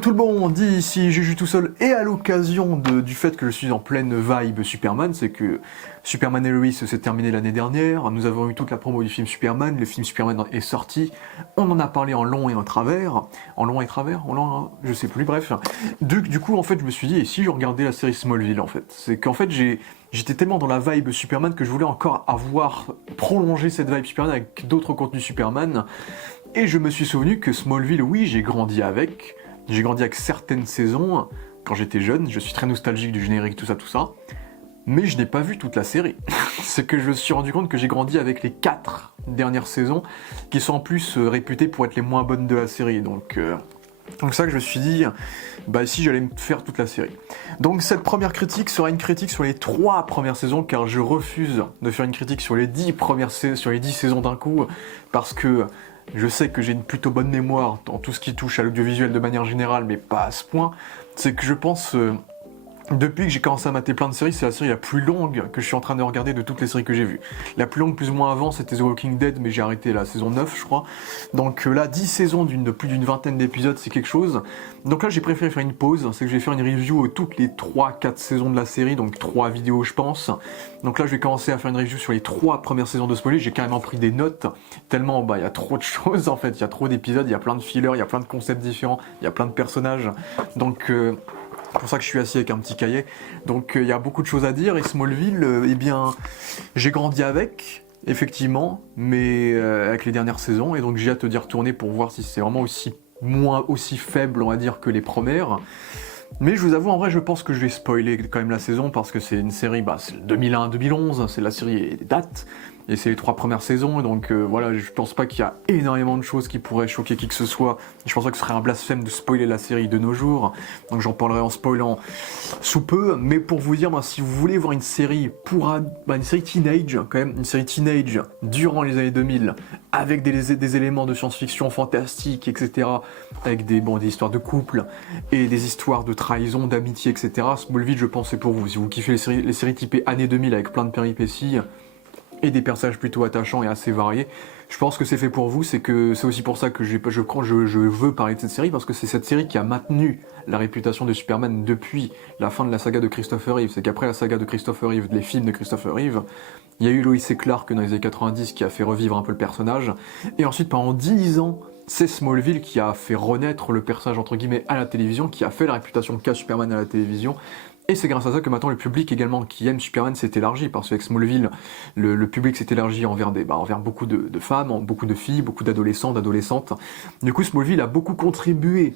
Hello tout le monde, ici Juju tout seul, et à l'occasion du fait que je suis en pleine vibe Superman, c'est que Superman et Lois s'est terminé l'année dernière, nous avons eu toute la promo du film Superman, le film Superman est sorti, on en a parlé en long et en travers, je sais plus, bref. Du coup en fait je me suis dit, et si je regardais la série Smallville en fait, c'est qu'en fait j'étais tellement dans la vibe Superman que je voulais encore prolonger cette vibe Superman avec d'autres contenus Superman, et je me suis souvenu que Smallville, oui, j'ai grandi avec certaines saisons, quand j'étais jeune, je suis très nostalgique du générique, tout ça, mais je n'ai pas vu toute la série. C'est que je me suis rendu compte que j'ai grandi avec les 4 dernières saisons, qui sont en plus réputées pour être les moins bonnes de la série, donc ça que je me suis dit, bah si j'allais me faire toute la série. Donc cette première critique sera une critique sur les 3 premières saisons, car je refuse de faire une critique sur les 10 saisons d'un coup, parce que je sais que j'ai une plutôt bonne mémoire dans tout ce qui touche à l'audiovisuel de manière générale, mais pas à ce point. C'est que je pense, depuis que j'ai commencé à mater plein de séries, c'est la série la plus longue que je suis en train de regarder de toutes les séries que j'ai vues. La plus longue, plus ou moins avant, c'était The Walking Dead, mais j'ai arrêté la saison 9, je crois. Donc là, 10 saisons de plus d'une vingtaine d'épisodes, c'est quelque chose. Donc là, j'ai préféré faire une pause, c'est que je vais faire une review toutes les 3-4 saisons de la série, donc 3 vidéos, je pense. Donc là, je vais commencer à faire une review sur les 3 premières saisons de Smallville. J'ai carrément pris des notes, tellement il y a trop de choses en fait, il y a trop d'épisodes, il y a plein de fillers, il y a plein de concepts différents, il y a plein de personnages. Donc c'est pour ça que je suis assis avec un petit cahier. Donc il y a beaucoup de choses à dire, et Smallville, eh bien, j'ai grandi avec, effectivement, mais avec les dernières saisons, et donc j'ai hâte d'y retourner pour voir si c'est vraiment aussi faible, on va dire, que les premières. Mais je vous avoue, en vrai, je pense que je vais spoiler quand même la saison, parce que c'est une série, c'est 2001-2011, c'est la série des dates, et c'est les 3 premières saisons, donc voilà, je pense pas qu'il y a énormément de choses qui pourraient choquer qui que ce soit. Je pense pas que ce serait un blasphème de spoiler la série de nos jours, donc j'en parlerai en spoilant sous peu. Mais pour vous dire, si vous voulez voir une série une série teenage, quand même, une série teenage durant les années 2000, avec des éléments de science-fiction fantastique, etc., avec des histoires de couple, et des histoires de trahison, d'amitié, etc., Smallville, je pense, c'est pour vous. Si vous kiffez les séries typées années 2000 avec plein de péripéties, et des personnages plutôt attachants et assez variés, je pense que c'est fait pour vous. C'est aussi pour ça que je veux parler de cette série, parce que c'est cette série qui a maintenu la réputation de Superman depuis la fin de la saga de Christopher Reeve. C'est qu'après la saga de Christopher Reeve, les films de Christopher Reeve, il y a eu Lois et Clark dans les années 90 qui a fait revivre un peu le personnage, et ensuite pendant 10 ans, c'est Smallville qui a fait renaître le personnage entre guillemets à la télévision, qui a fait la réputation qu'a Superman à la télévision. Et c'est grâce à ça que maintenant le public également qui aime Superman s'est élargi, parce qu'avec Smallville, le public s'est élargi envers beaucoup de femmes, beaucoup de filles, beaucoup d'adolescents, d'adolescentes. Du coup, Smallville a beaucoup contribué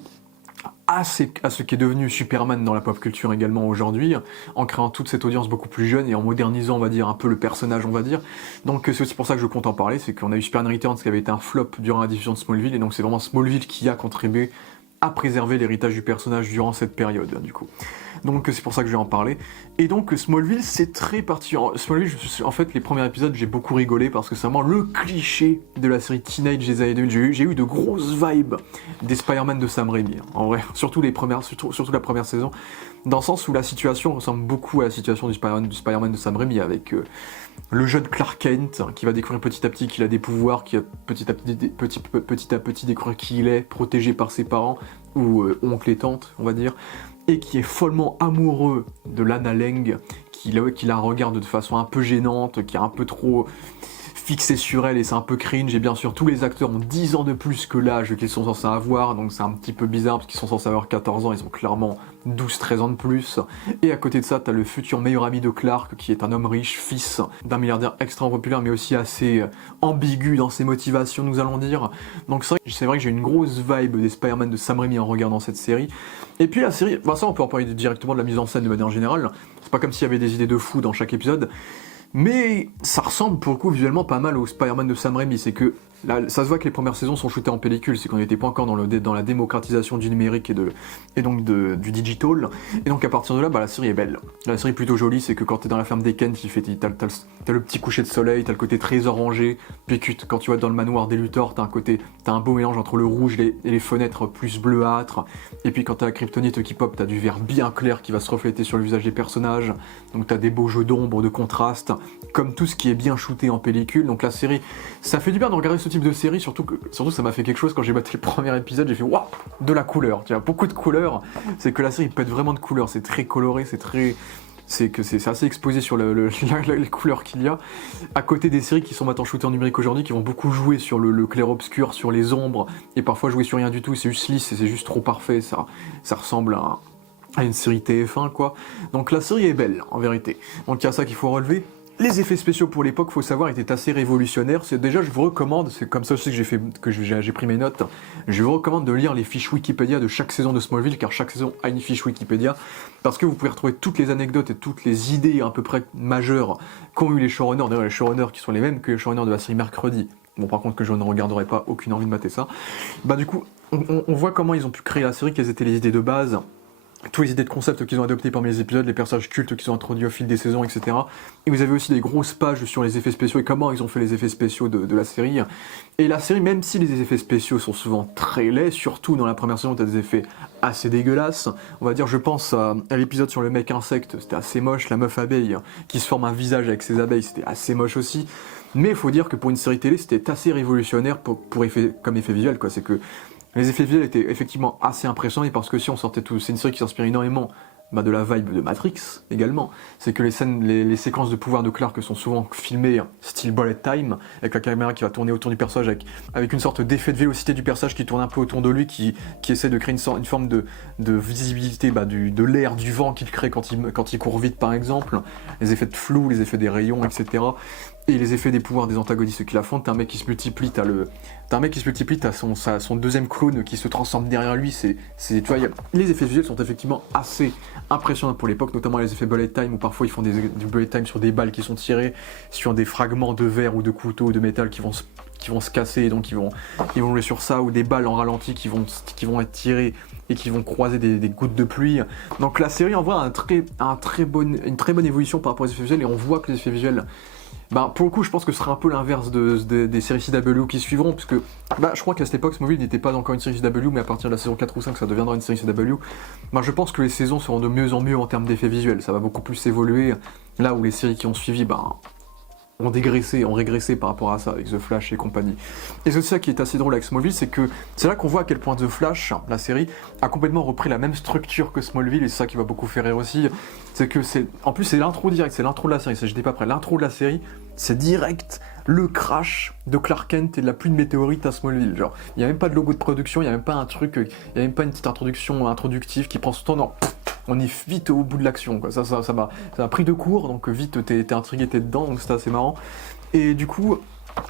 à ce qui est devenu Superman dans la pop culture également aujourd'hui, en créant toute cette audience beaucoup plus jeune et en modernisant, on va dire, un peu le personnage, on va dire. Donc c'est aussi pour ça que je compte en parler, c'est qu'on a eu Superman Returns qui avait été un flop durant la diffusion de Smallville, et donc c'est vraiment Smallville qui a contribué à préserver l'héritage du personnage durant cette période, du coup. Donc c'est pour ça que je vais en parler. Et donc Smallville, c'est très particulier. Smallville, en fait, les premiers épisodes, j'ai beaucoup rigolé, parce que c'est vraiment le cliché de la série Teenage des années 2000. J'ai eu de grosses vibes des Spider-Man de Sam Raimi, en vrai. Surtout la première saison, dans le sens où la situation ressemble beaucoup à la situation du Spider-Man de Sam Raimi, avec le jeune Clark Kent qui va découvrir petit à petit qu'il a des pouvoirs, qui va petit à petit découvrir qui il est, protégé par ses parents, ou oncle et tante, on va dire, et qui est follement amoureux de Lana Lang, qui la regarde de façon un peu gênante, qui est un peu trop fixé sur elle, et c'est un peu cringe. Et bien sûr, tous les acteurs ont 10 ans de plus que l'âge qu'ils sont censés avoir, donc c'est un petit peu bizarre, parce qu'ils sont censés avoir 14 ans, ils ont clairement 12-13 ans de plus. Et à côté de ça, t'as le futur meilleur ami de Clark, qui est un homme riche, fils d'un milliardaire extrêmement populaire, mais aussi assez ambigu dans ses motivations, nous allons dire. Donc c'est vrai que j'ai une grosse vibe des Spider-Man de Sam Raimi en regardant cette série. Et puis la série, ça on peut en parler directement de la mise en scène de manière générale, c'est pas comme s'il y avait des idées de fou dans chaque épisode, mais ça ressemble pour le coup visuellement pas mal au Spider-Man de Sam Raimi. C'est que là, ça se voit que les premières saisons sont shootées en pellicule, c'est qu'on n'était pas encore dans la démocratisation du numérique et donc du digital. Et donc à partir de là, la série est belle. La série est plutôt jolie, c'est que quand t'es dans la ferme des Kent, t'as le petit coucher de soleil, t'as le côté très orangé, puis quand tu vas dans le manoir des Luthor, t'as un beau mélange entre le rouge et les fenêtres plus bleuâtres, et puis quand t'as la kryptonite qui pop, t'as du vert bien clair qui va se refléter sur le visage des personnages, donc t'as des beaux jeux d'ombre, de contraste, comme tout ce qui est bien shooté en pellicule. Donc la série, ça fait du bien de regarder ce type type de série, surtout ça m'a fait quelque chose quand j'ai battu le premier épisode, j'ai fait waouh, de la couleur, tu vois, beaucoup de couleurs. C'est que la série pète vraiment de couleurs, c'est très coloré, c'est assez exposé sur les couleurs qu'il y a, à côté des séries qui sont maintenant shootées en numérique aujourd'hui, qui vont beaucoup jouer sur le clair-obscur, sur les ombres, et parfois jouer sur rien du tout, c'est juste lisse, et c'est juste trop parfait, ça ressemble à une série TF1, quoi. Donc la série est belle, en vérité. Donc il y a ça qu'il faut relever. Les effets spéciaux pour l'époque, faut savoir, étaient assez révolutionnaires. Déjà, je vous recommande, c'est comme ça aussi que j'ai pris mes notes, je vous recommande de lire les fiches Wikipédia de chaque saison de Smallville, car chaque saison a une fiche Wikipédia, parce que vous pouvez retrouver toutes les anecdotes et toutes les idées à peu près majeures qu'ont eu les showrunners, d'ailleurs les showrunners qui sont les mêmes que les showrunners de la série Mercredi. Bon, par contre, que je ne regarderai pas, aucune envie de mater ça. Bah du coup, on voit comment ils ont pu créer la série, quelles étaient les idées de base, toutes les idées de concept qu'ils ont adoptées parmi les épisodes, les personnages cultes qu'ils ont introduits au fil des saisons, etc. Et vous avez aussi des grosses pages sur les effets spéciaux et comment ils ont fait les effets spéciaux de la série. Et la série, même si les effets spéciaux sont souvent très laids, surtout dans la première saison, tu as des effets assez dégueulasses. On va dire, je pense à l'épisode sur le mec insecte, c'était assez moche, la meuf abeille qui se forme un visage avec ses abeilles, c'était assez moche aussi. Mais il faut dire que pour une série télé, c'était assez révolutionnaire comme effet visuel, quoi. C'est que les effets visuels étaient effectivement assez impressionnants parce que si on sortait tout, c'est une série qui s'inspire énormément de la vibe de Matrix également. C'est que les séquences de pouvoir de Clark sont souvent filmées style bullet time, avec la caméra qui va tourner autour du personnage, avec une sorte d'effet de vélocité du personnage qui tourne un peu autour de lui, qui essaie de créer une forme de visibilité de l'air, du vent qu'il crée quand il court vite par exemple, les effets de flou, les effets des rayons, etc. Et les effets des pouvoirs des antagonistes qui l'affrontent, t'as un mec qui se multiplie, t'as son deuxième clone qui se transforme derrière lui, tu vois, les effets visuels sont effectivement assez impressionnants pour l'époque, notamment les effets bullet time, où parfois ils font du bullet time sur des balles qui sont tirées, sur des fragments de verre ou de couteau ou de métal qui vont se casser, et donc ils vont jouer sur ça, ou des balles en ralenti qui vont être tirées et qui vont croiser des gouttes de pluie. Donc la série en vrai a une très bonne évolution par rapport aux effets visuels, et on voit que les effets visuels, pour le coup, je pense que ce sera un peu l'inverse des séries CW qui suivront, puisque je crois qu'à cette époque, Smallville n'était pas encore une série CW, mais à partir de la saison 4 ou 5, ça deviendra une série CW. Je pense que les saisons seront de mieux en mieux en termes d'effets visuels, ça va beaucoup plus évoluer, là où les séries qui ont suivi, ont régressé par rapport à ça, avec The Flash et compagnie. Et c'est ça qui est assez drôle avec Smallville, c'est que c'est là qu'on voit à quel point The Flash, la série, a complètement repris la même structure que Smallville, et c'est ça qui va beaucoup faire rire aussi, c'est que en plus c'est l'intro direct, c'est l'intro de la série, j'étais pas prêt, l'intro de la série, c'est direct le crash de Clark Kent et de la pluie de météorites à Smallville, genre, il n'y a même pas de logo de production, il n'y a même pas un truc, il n'y a même pas une petite introduction introductive qui prend son temps, non, on est vite au bout de l'action, quoi. Ça m'a pris de court, donc vite t'es intrigué, t'es dedans, donc c'était assez marrant. Et du coup,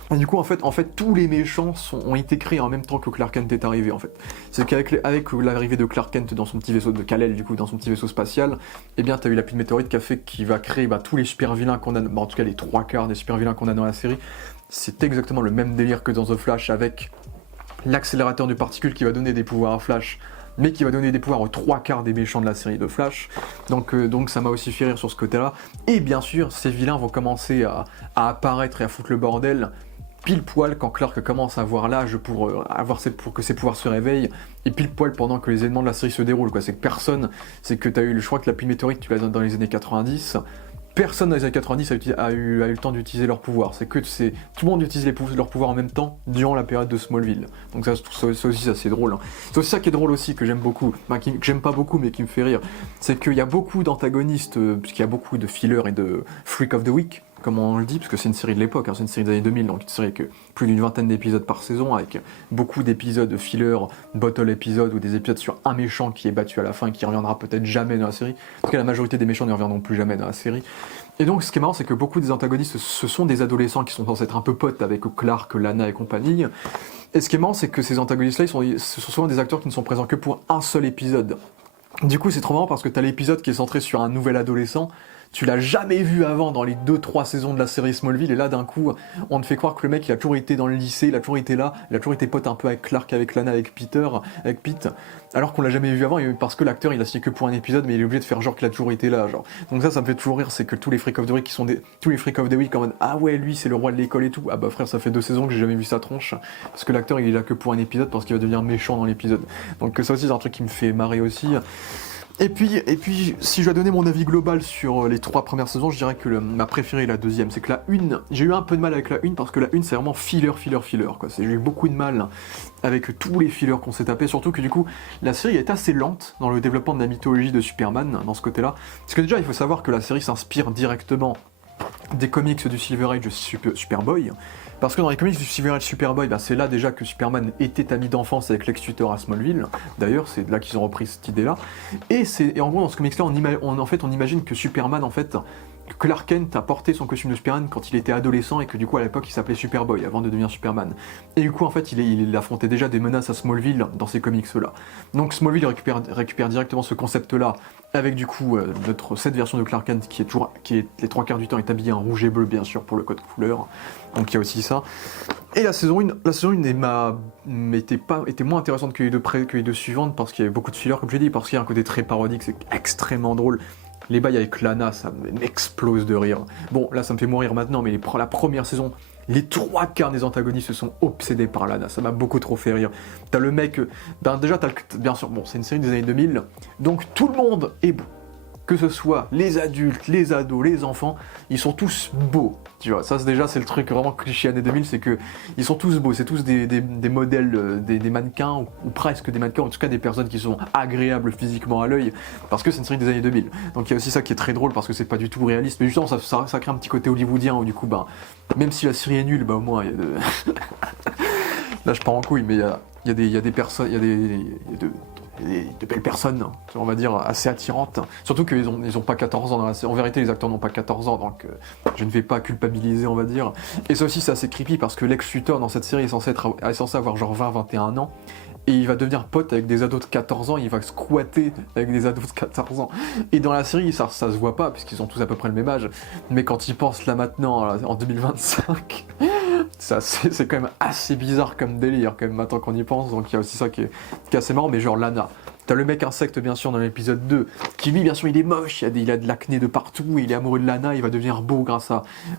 en fait, tous les méchants ont été créés en même temps que Clark Kent est arrivé, en fait. C'est qu'avec l'arrivée de Clark Kent dans son petit vaisseau, de Kal-El, du coup, dans son petit vaisseau spatial, eh bien, t'as eu la pluie de météorites qui va créer tous les super vilains qu'on a, en tout cas les 3/4 des super vilains qu'on a dans la série. C'est exactement le même délire que dans The Flash, avec l'accélérateur de particules qui va donner des pouvoirs à Flash, mais qui va donner des pouvoirs aux 3/4 des méchants de la série de Flash, donc ça m'a aussi fait rire sur ce côté-là, et bien sûr, ces vilains vont commencer à apparaître et à foutre le bordel, pile poil quand Clark commence à avoir l'âge pour que ses pouvoirs se réveillent, et pile poil pendant que les événements de la série se déroulent, quoi. C'est que t'as eu, je crois que la pluie météorique, tu l'as dans les années 90, personne dans les années 90 a eu le temps d'utiliser leurs pouvoirs. Tout le monde utilise leurs pouvoirs en même temps durant la période de Smallville. Donc ça aussi, c'est drôle. Hein. C'est aussi ça qui est drôle aussi, que j'aime beaucoup, que j'aime pas beaucoup, mais qui me fait rire. C'est qu'il y a beaucoup d'antagonistes, puisqu'il y a beaucoup de fillers et de Freak of the Week, comme on le dit, parce que c'est une série de l'époque, c'est une série des années 2000, donc une série avec plus d'une vingtaine d'épisodes par saison, avec beaucoup d'épisodes de filler, bottle épisodes, ou des épisodes sur un méchant qui est battu à la fin et qui reviendra peut-être jamais dans la série. En tout cas, la majorité des méchants ne reviendront plus jamais dans la série. Et donc, ce qui est marrant, c'est que beaucoup des antagonistes, ce sont des adolescents qui sont censés être un peu potes avec Clark, Lana et compagnie. Et ce qui est marrant, c'est que ces antagonistes-là, ce sont souvent des acteurs qui ne sont présents que pour un seul épisode. Du coup, c'est trop marrant parce que t'as l'épisode qui est centré sur un nouvel adolescent, tu l'as jamais vu avant dans les 2-3 saisons de la série Smallville, et là d'un coup on te fait croire que le mec il a toujours été dans le lycée, il a toujours été là, il a toujours été pote un peu avec Clark, avec Lana, avec Pete, alors qu'on l'a jamais vu avant, parce que l'acteur il a signé que pour un épisode, mais il est obligé de faire genre qu'il a toujours été là, genre. Donc ça me fait toujours rire, c'est que tous les Freak of the Week tous les Freak of the Week en mode ah ouais lui c'est le roi de l'école et tout, ah bah frère ça fait 2 saisons que j'ai jamais vu sa tronche, parce que l'acteur il est là que pour un épisode parce qu'il va devenir méchant dans l'épisode. Donc ça aussi c'est un truc qui me fait marrer aussi. Et puis, si je dois donner mon avis global sur les 3 premières saisons, je dirais que ma préférée est la deuxième. C'est que la une, j'ai eu un peu de mal avec la une parce que la une c'est vraiment filler, quoi. J'ai eu beaucoup de mal avec tous les fillers qu'on s'est tapés, surtout que du coup, la série est assez lente dans le développement de la mythologie de Superman, dans ce côté-là. Parce que déjà, il faut savoir que la série s'inspire directement des comics du Silver Age de Superboy. Parce que dans les comics du Silver Age Superboy, c'est là déjà que Superman était ami d'enfance avec Lex Luthor à Smallville. D'ailleurs, c'est là qu'ils ont repris cette idée-là. Et en gros, dans ce comics-là, on imagine que Superman, en fait, Clark Kent a porté son costume de Superman quand il était adolescent et que du coup à l'époque il s'appelait Superboy avant de devenir Superman. Et du coup en fait il affrontait déjà des menaces à Smallville dans ces comics là. Donc Smallville récupère directement ce concept là avec du coup cette version de Clark Kent qui est les 3 quarts du temps est habillée en rouge et bleu bien sûr pour le code couleur. Donc il y a aussi ça. Et la saison 1 était moins intéressante que les deux suivantes parce qu'il y avait beaucoup de fillers comme j'ai dit, parce qu'il y a un côté très parodique, c'est extrêmement drôle. Les bails avec Lana, ça m'explose de rire. Bon, là, ça me fait mourir maintenant, mais la première saison, les 3 quarts des antagonistes se sont obsédés par Lana. Ça m'a beaucoup trop fait rire. T'as le mec... déjà, bien sûr, bon, c'est une série des années 2000, donc tout le monde est beau. Que ce soit les adultes, les ados, les enfants, ils sont tous beaux. Tu vois, ça c'est le truc vraiment cliché années 2000, c'est que ils sont tous beaux, c'est tous des modèles, des mannequins, ou presque des mannequins, en tout cas des personnes qui sont agréables physiquement à l'œil, parce que c'est une série des années 2000. Donc il y a aussi ça qui est très drôle, parce que c'est pas du tout réaliste, mais justement ça crée un petit côté hollywoodien, où du coup, même si la série est nulle, au moins, il y a de... Là je pars en couille, mais il y a des personnes, de belles personnes, on va dire, assez attirantes. Surtout qu'ils ont pas 14 ans dans la série. En vérité, les acteurs n'ont pas 14 ans, donc je ne vais pas culpabiliser, on va dire. Et ça aussi, c'est assez creepy, parce que Lex Luthor, dans cette série, est censé avoir genre 20-21 ans. Et il va devenir pote avec des ados de 14 ans, il va squatter avec des ados de 14 ans. Et dans la série, ça se voit pas, puisqu'ils ont tous à peu près le même âge. Mais quand ils pensent là maintenant, en 2025... c'est quand même assez bizarre comme délire, quand même, maintenant qu'on y pense, donc il y a aussi ça qui est assez marrant, mais genre Lana. T'as le mec insecte, bien sûr, dans l'épisode 2, qui lui, bien sûr, il est moche, il a de l'acné de partout, il est amoureux de Lana, il va devenir beau grâce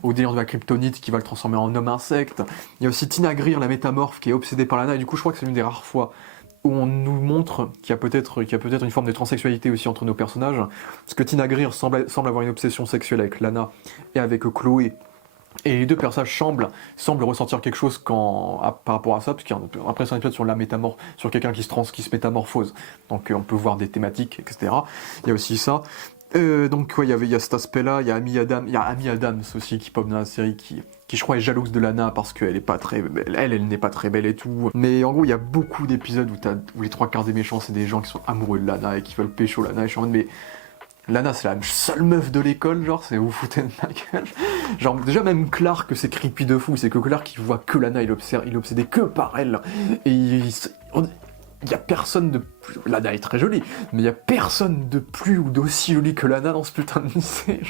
au délire de la kryptonite qui va le transformer en homme insecte. Il y a aussi Tina Greer, la métamorphe, qui est obsédée par Lana, et du coup, je crois que c'est l'une des rares fois où on nous montre qu'il y a peut-être une forme de transsexualité aussi entre nos personnages, parce que Tina Greer semble avoir une obsession sexuelle avec Lana et avec Chloé. Et les deux personnages semblent ressentir quelque chose par rapport à ça, parce qu'il y a après c'est un épisode sur quelqu'un qui se métamorphose. Donc on peut voir des thématiques, etc. Il y a aussi ça. Donc ouais, il y a cet aspect-là. Il y a Amy Adams aussi qui pop dans la série, qui je crois est jalouse de Lana parce qu'elle est pas très belle. Elle n'est pas très belle et tout. Mais en gros, il y a beaucoup d'épisodes où les 3 quarts des méchants c'est des gens qui sont amoureux de Lana et qui veulent pécho Lana. Et je suis en mode, mais Lana, c'est la seule meuf de l'école, genre, c'est vous foutez de ma gueule. Genre, déjà, même Clark, c'est creepy de fou, c'est que Clark, il voit que Lana, il est obsédé que par elle. Et il y a personne de plus... Lana est très jolie, mais il y a personne de plus ou d'aussi jolie que Lana dans ce putain de lycée.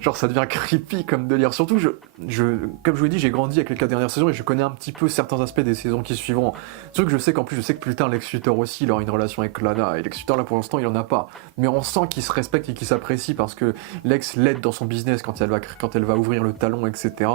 Genre ça devient creepy comme délire. Surtout, comme je vous l'ai dit, j'ai grandi avec les 4 dernières saisons et je connais un petit peu certains aspects des saisons qui suivront. Surtout que je sais que plus tard, Lex Luthor aussi, il aura une relation avec Lana. Et Lex Luthor, là, pour l'instant, il en a pas. Mais on sent qu'il se respecte et qu'il s'apprécie parce que Lex l'aide dans son business quand elle va ouvrir le talon, etc.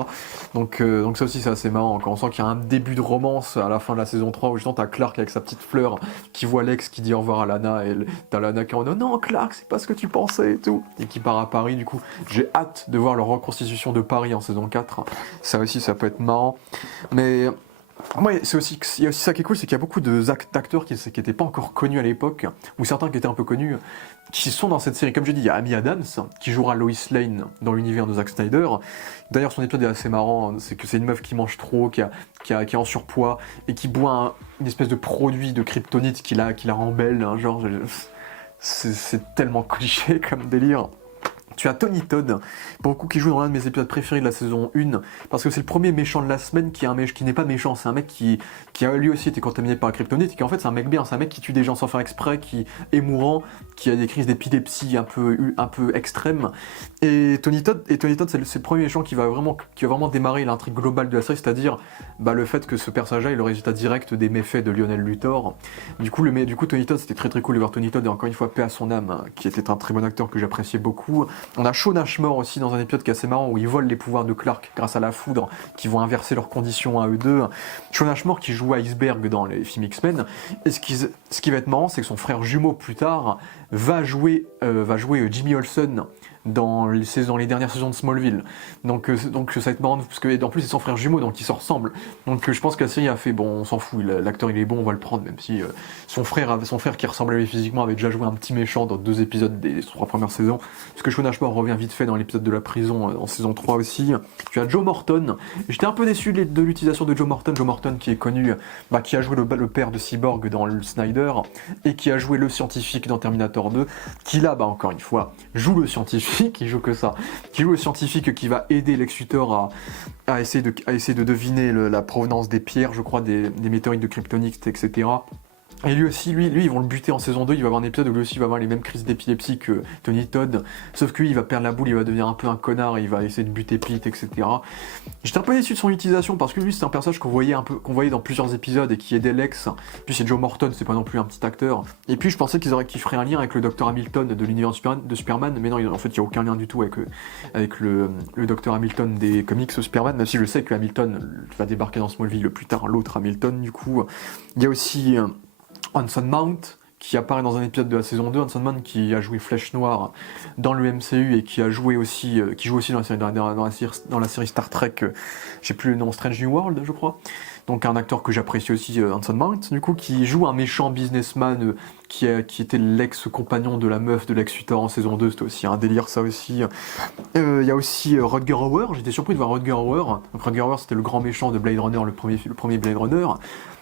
Donc ça aussi, c'est assez marrant. Quand on sent qu'il y a un début de romance à la fin de la saison 3 où justement t'as Clark avec sa petite fleur qui voit Lex qui dit au revoir à Lana et t'as Lana qui en dit non Clark c'est pas ce que tu pensais et tout et qui part à Paris. Du coup j'ai hâte de voir leur reconstitution de Paris en saison 4. Ça aussi ça peut être marrant, mais ouais, il y a aussi ça qui est cool, c'est qu'il y a beaucoup d'acteurs qui n'étaient pas encore connus à l'époque, ou certains qui étaient un peu connus, qui sont dans cette série. Comme j'ai dit, il y a Amy Adams, qui jouera Lois Lane dans l'univers de Zack Snyder. D'ailleurs, son épisode est assez marrant, c'est que c'est une meuf qui mange trop, qui est en surpoids, et qui boit une espèce de produit de kryptonite qui la rend belle, hein, genre, c'est tellement cliché comme délire. Tu as Tony Todd, pour le coup, qui joue dans l'un de mes épisodes préférés de la saison 1, parce que c'est le premier méchant de la semaine qui n'est pas méchant, c'est un mec qui a lui aussi été contaminé par la kryptonite, et qui en fait c'est un mec bien, c'est un mec qui tue des gens sans faire exprès, qui est mourant, qui a des crises d'épilepsie un peu extrêmes. Et Tony Todd, c'est le premier méchant qui va vraiment démarrer l'intrigue globale de la série, c'est-à-dire le fait que ce personnage-là est le résultat direct des méfaits de Lionel Luthor. Du coup, Tony Todd, c'était très très cool de voir Tony Todd, et encore une fois, paix à son âme, hein, qui était un très bon acteur que j'appréciais beaucoup. On a Shawn Ashmore aussi dans un épisode qui est assez marrant où ils volent les pouvoirs de Clark grâce à la foudre qui vont inverser leurs conditions à eux deux. Shawn Ashmore qui joue Iceberg dans les films X-Men. Et ce qui va être marrant, c'est que son frère jumeau plus tard va jouer Jimmy Olsen dans les dernières saisons de Smallville. Donc ça va être marrant, parce que en plus c'est son frère jumeau, donc ils se ressemblent. Donc je pense que la série a fait, bon, on s'en fout, l'acteur il est bon, on va le prendre, même si son frère qui ressemblait à lui physiquement avait déjà joué un petit méchant dans 2 épisodes des 3 premières saisons. Parce que Shaun Ashmore revient vite fait dans l'épisode de la prison en saison 3 aussi. Tu as Joe Morton. J'étais un peu déçu de l'utilisation de Joe Morton. Joe Morton qui est connu, qui a joué le père de Cyborg dans le Snyder et qui a joué le scientifique dans Terminator 2, qui là, encore une fois, joue le scientifique, qui joue que ça, qui joue le scientifique qui va aider Lex Luthor à essayer de deviner la provenance des pierres, je crois, des météorites de kryptonite, etc. Et lui aussi, lui, ils vont le buter en saison 2, il va avoir un épisode où lui aussi il va avoir les mêmes crises d'épilepsie que Tony Todd, sauf que lui, il va perdre la boule, il va devenir un peu un connard, il va essayer de buter Pete, etc. J'étais un peu déçu de son utilisation, parce que lui, c'est un personnage qu'on voyait dans plusieurs épisodes et qui aidait Lex, puis c'est Joe Morton, c'est pas non plus un petit acteur, et puis je pensais qu'il ferait un lien avec le Dr Hamilton de l'univers de Superman, mais non, en fait, il n'y a aucun lien du tout avec le Dr Hamilton des comics Superman, même si je sais que Hamilton va débarquer dans Smallville plus tard, l'autre Hamilton, du coup. Il y a aussi Anson Mount, qui apparaît dans un épisode de la saison 2, Anson Mount qui a joué Flèche Noire dans le MCU et qui joue aussi dans la série Star Trek, j'ai plus le nom, Strange New World, je crois. Donc un acteur que j'apprécie aussi, Anson Mount, du coup, qui joue un méchant businessman qui était l'ex-compagnon de la meuf de Lex Luthor en saison 2, c'était aussi un délire, ça aussi. Il y a aussi Rutger Hauer, j'étais surpris de voir Rutger Hauer. Donc Rutger Hauer, c'était le grand méchant de Blade Runner, le premier Blade Runner,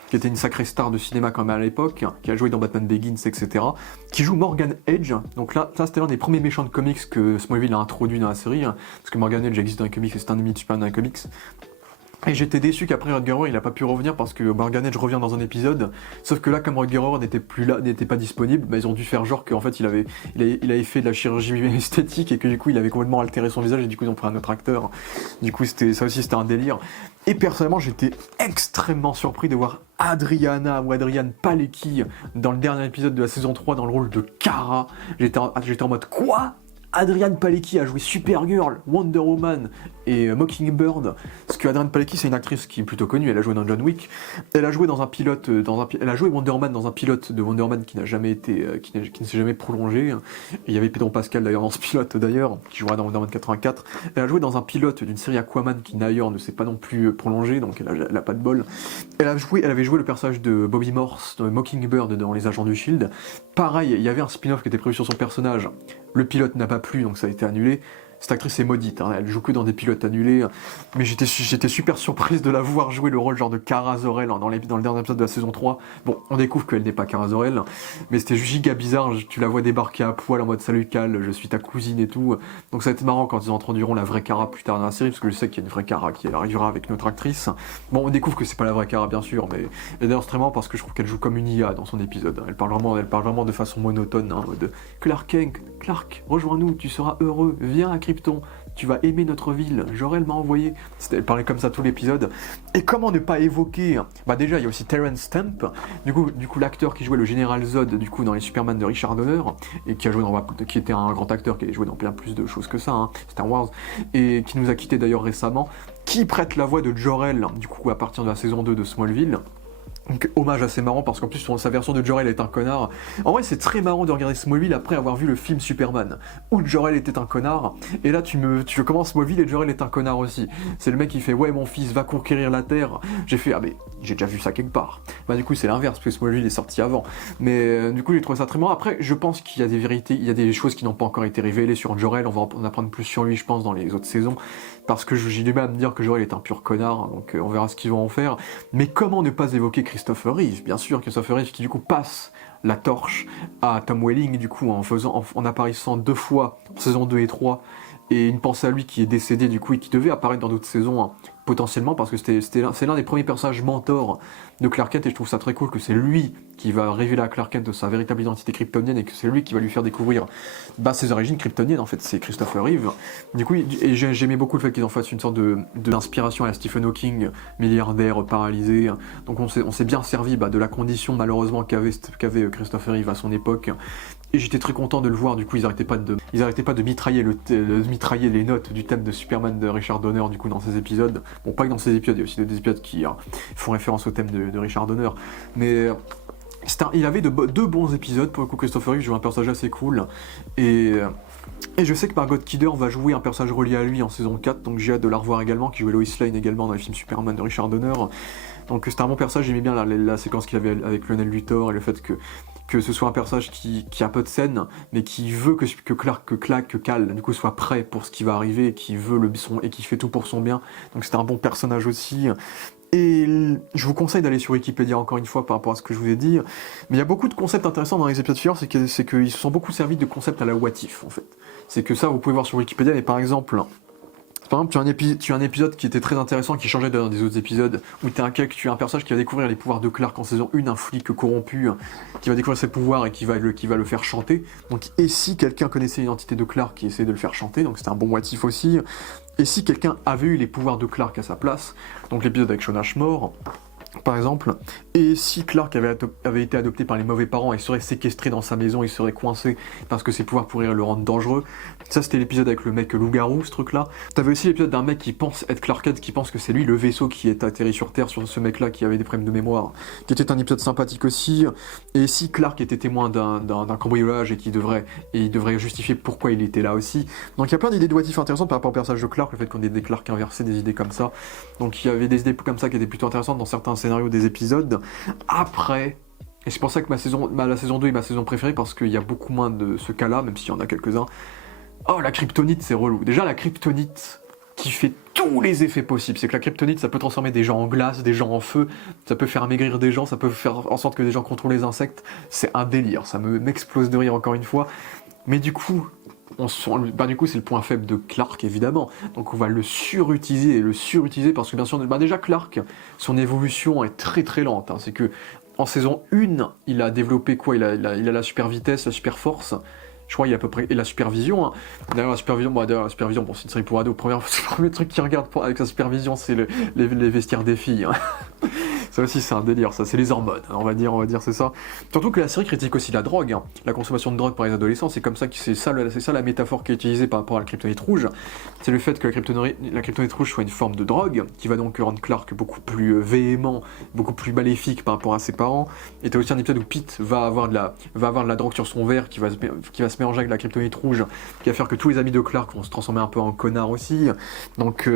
qui était une sacrée star de cinéma quand même à l'époque, qui a joué dans Batman Begins, etc., qui joue Morgan Edge. Donc là, ça c'était l'un des premiers méchants de comics que Smallville a introduit dans la série, parce que Morgan Edge existe dans les comics et c'est un ennemi de Superman dans les comics. Et j'étais déçu qu'après Rutger Hauer il a pas pu revenir parce que Morgan Edge revient dans un épisode, sauf que là comme Rutger Hauer n'était pas disponible, ils ont dû faire genre qu'en fait il avait fait de la chirurgie esthétique et que du coup il avait complètement altéré son visage et du coup ils ont pris un autre acteur. Du coup ça aussi c'était un délire. Et personnellement j'étais extrêmement surpris de voir Adrianne Palicki dans le dernier épisode de la saison 3 dans le rôle de Kara. J'étais en mode quoi ? Adrianne Palicki a joué Supergirl, Wonder Woman et Mockingbird. Parce que Adrianne Palicki, c'est une actrice qui est plutôt connue, elle a joué dans John Wick. Elle a joué elle a joué Wonder Woman dans un pilote de Wonder Woman qui n'a jamais été, qui ne s'est jamais prolongé. Et il y avait Pedro Pascal d'ailleurs dans ce pilote d'ailleurs, qui jouera dans Wonder Woman 84. Elle a joué dans un pilote d'une série Aquaman qui d'ailleurs ne s'est pas non plus prolongée, donc elle a pas de bol. Elle avait joué le personnage de Bobby Morse dans Mockingbird dans Les Agents du Shield. Pareil, il y avait un spin-off qui était prévu sur son personnage. Le pilote n'a pas plu, donc ça a été annulé. Cette actrice est maudite, elle joue que dans des pilotes annulés, mais j'étais super surprise de la voir jouer le rôle genre de Kara Zor-El dans le dernier épisode de la saison 3. Bon, on découvre qu'elle n'est pas Kara Zor-El, mais c'était giga bizarre, tu la vois débarquer à poil en mode salut Cal, je suis ta cousine et tout. Donc ça va être marrant quand ils introduiront la vraie Kara plus tard dans la série, parce que je sais qu'il y a une vraie Kara qui arrivera avec notre actrice. Bon, on découvre que c'est pas la vraie Kara bien sûr, mais d'ailleurs c'est très marrant parce que je trouve qu'elle joue comme une IA dans son épisode. Elle parle vraiment de façon monotone, en mode Clark, rejoins-nous, tu seras heureux, viens à Krypton. Tu vas aimer notre ville, Jor-El m'a envoyé. Elle parlait comme ça tout l'épisode. Et comment ne pas évoquer, déjà il y a aussi Terrence Stamp, du coup l'acteur qui jouait le général Zod du coup dans les Superman de Richard Donner et qui était un grand acteur qui avait joué dans bien plus de choses que ça, Star Wars, et qui nous a quitté d'ailleurs récemment, qui prête la voix de Jor-El du coup à partir de la saison 2 de Smallville. Donc hommage assez marrant parce qu'en plus sa version de Jor-El est un connard. En vrai c'est très marrant de regarder Smallville après avoir vu le film Superman où Jor-El était un connard et là tu commences Smallville et Jor-El est un connard aussi. C'est le mec qui fait ouais mon fils va conquérir la terre. J'ai fait mais j'ai déjà vu ça quelque part. Du coup c'est l'inverse parce que Smallville est sorti avant. Mais du coup j'ai trouvé ça très marrant. Après je pense qu'il y a des vérités, il y a des choses qui n'ont pas encore été révélées sur Jor-El. On va en apprendre plus sur lui je pense dans les autres saisons parce que j'ai du mal à me dire que Jor-El est un pur connard donc on verra ce qu'ils vont en faire. Mais comment ne pas évoquer Christopher Reeve, bien sûr, Christopher Reeve qui du coup passe la torche à Tom Welling du coup en apparaissant 2 fois en saison 2 et 3 et une pensée à lui qui est décédé du coup et qui devait apparaître dans d'autres saisons potentiellement parce que c'est l'un des premiers personnages mentors de Clark Kent et je trouve ça très cool que c'est lui qui va révéler à Clark Kent sa véritable identité kryptonienne et que c'est lui qui va lui faire découvrir ses origines kryptoniennes en fait, c'est Christopher Reeve. Du coup, et j'aimais beaucoup le fait qu'ils en fassent une sorte d'inspiration à la Stephen Hawking, milliardaire paralysé. Donc on s'est bien servi de la condition malheureusement qu'avait Christopher Reeve à son époque. Et j'étais très content de le voir, du coup ils arrêtaient pas de mitrailler les notes du thème de Superman de Richard Donner du coup dans ces épisodes. Bon, pas que dans ces épisodes, il y a aussi des épisodes qui font référence au thème de Richard Donner. Mais il avait deux bons épisodes, pour le coup Christopher Reeve joue un personnage assez cool, et je sais que Margot Kidder va jouer un personnage relié à lui en saison 4, donc j'ai hâte de la revoir également, qui jouait Lois Lane également dans les films Superman de Richard Donner. Donc c'était un bon personnage, j'aimais bien la séquence qu'il avait avec Lionel Luthor, et le fait que ce soit un personnage qui a peu de scène, mais qui veut que Cal du coup soit prêt pour ce qui va arriver, et qui veut et qui fait tout pour son bien. Donc c'était un bon personnage aussi. Et je vous conseille d'aller sur Wikipédia encore une fois par rapport à ce que je vous ai dit. Mais il y a beaucoup de concepts intéressants dans les épisodes suivants, c'est qu'ils se sont beaucoup servis de concepts à la what if en fait. C'est que ça vous pouvez voir sur Wikipédia, mais par exemple, tu as un épisode qui était très intéressant, qui changeait des autres épisodes, où tu as un personnage qui va découvrir les pouvoirs de Clark en saison 1, un flic corrompu, qui va découvrir ses pouvoirs et qui va le faire chanter. Donc, et si quelqu'un connaissait l'identité de Clark qui essayait de le faire chanter, donc c'était un bon what if aussi. Et si quelqu'un avait eu les pouvoirs de Clark à sa place, donc l'épisode avec Shawn Ashmore, par exemple, et si Clark avait été adopté par les mauvais parents et serait séquestré dans sa maison, il serait coincé parce que ses pouvoirs pourraient le rendre dangereux. Ça, c'était l'épisode avec le mec loup-garou, ce truc-là. T'avais aussi l'épisode d'un mec qui pense être Clark Kent, qui pense que c'est lui le vaisseau qui est atterri sur Terre, sur ce mec-là qui avait des problèmes de mémoire, qui était un épisode sympathique aussi. Et si Clark était témoin d'un cambriolage et il devrait justifier pourquoi il était là aussi. Donc il y a plein d'idées de what if intéressantes par rapport au personnage de Clark, le fait qu'on ait des Clark inversés, des idées comme ça. Donc il y avait des idées comme ça qui étaient plutôt intéressantes dans certains scénarios des épisodes. Après, et c'est pour ça que la saison 2 est ma saison préférée, parce qu'il y a beaucoup moins de ce cas-là, même s'il y en a quelques-uns. Oh, la kryptonite, c'est relou. Déjà, la kryptonite qui fait tous les effets possibles. C'est que la kryptonite, ça peut transformer des gens en glace, des gens en feu, ça peut faire maigrir des gens, ça peut faire en sorte que des gens contrôlent les insectes. C'est un délire, ça m'explose de rire encore une fois. Mais du coup, c'est le point faible de Clark, évidemment. Donc on va le surutiliser parce que bien sûr, déjà Clark, son évolution est très très lente. Hein. C'est que en saison 1, il a développé quoi il a la super vitesse, la super force. Je crois qu'il y a à peu près. Et la supervision. Hein. D'ailleurs, la supervision, bon, c'est une série pour ados. Le premier truc qu'il regarde avec sa supervision, c'est les vestiaires des filles. Hein. Ça aussi, c'est un délire, ça, c'est les hormones, on va dire, c'est ça. Surtout que la série critique aussi la drogue, hein. La consommation de drogue par les adolescents, c'est comme ça que c'est ça la métaphore qui est utilisée par rapport à la kryptonite rouge. C'est le fait que la kryptonite rouge soit une forme de drogue, qui va donc rendre Clark beaucoup plus véhément, beaucoup plus maléfique par rapport à ses parents. Et t'as aussi un épisode où Pete va avoir de la drogue sur son verre, qui va se mélanger avec la kryptonite rouge, qui va faire que tous les amis de Clark vont se transformer un peu en connards aussi. Donc...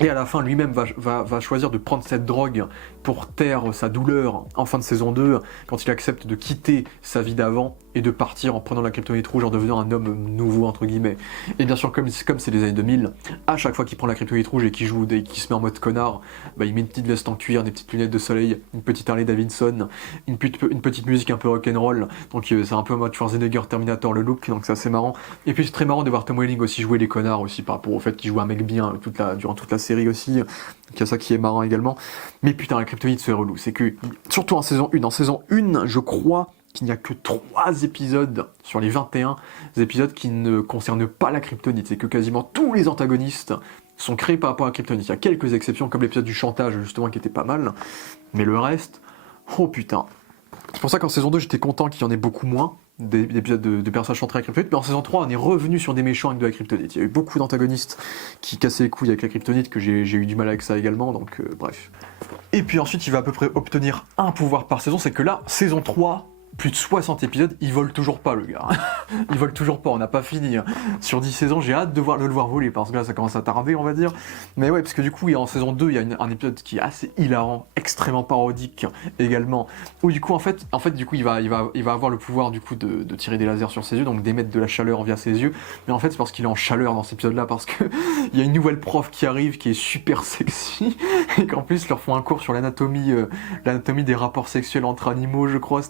Et à la fin, lui-même va choisir de prendre cette drogue pour taire sa douleur en fin de saison 2, quand il accepte de quitter sa vie d'avant et de partir en prenant la kryptonite rouge, en devenant un homme nouveau, entre guillemets. Et bien sûr, comme c'est les années 2000, à chaque fois qu'il prend la kryptonite rouge et qu'il se met en mode connard, il met une petite veste en cuir, des petites lunettes de soleil, une petite Harley Davidson, une petite musique un peu rock'n'roll, donc c'est un peu en mode Schwarzenegger, Terminator, le look, donc c'est assez marrant. Et puis c'est très marrant de voir Tom Welling aussi jouer les connards aussi, par rapport au fait qu'il joue un mec bien durant toute la série aussi, donc il y a ça qui est marrant également. Mais putain, la kryptonite c'est relou, c'est que, surtout en saison 1, je crois qu'il n'y a que 3 épisodes sur les 21 épisodes qui ne concernent pas la kryptonite, c'est que quasiment tous les antagonistes sont créés par rapport à la kryptonite. Il y a quelques exceptions, comme l'épisode du chantage justement qui était pas mal, mais le reste, oh putain. C'est pour ça qu'en saison 2 j'étais content qu'il y en ait beaucoup moins d'épisodes de personnages centrés à la kryptonite, mais en saison 3 on est revenu sur des méchants avec de la kryptonite. Il y a eu beaucoup d'antagonistes qui cassaient les couilles avec la kryptonite, que j'ai eu du mal avec ça également, donc bref. Et puis ensuite il va à peu près obtenir un pouvoir par saison, c'est que là, saison 3, plus de 60 épisodes, il vole toujours pas le gars. Il vole toujours pas, on n'a pas fini. Sur 10 saisons, j'ai hâte de le voir voler, parce que là ça commence à tarder on va dire. Mais ouais, parce que du coup en saison 2, il y a un épisode qui est assez hilarant, extrêmement parodique également, où du coup en fait du coup il va avoir le pouvoir du coup de tirer des lasers sur ses yeux, donc d'émettre de la chaleur via ses yeux. Mais en fait c'est parce qu'il est en chaleur dans cet épisode là, parce que il y a une nouvelle prof qui arrive qui est super sexy, et qu'en plus ils leur font un cours sur l'anatomie des rapports sexuels entre animaux, je crois.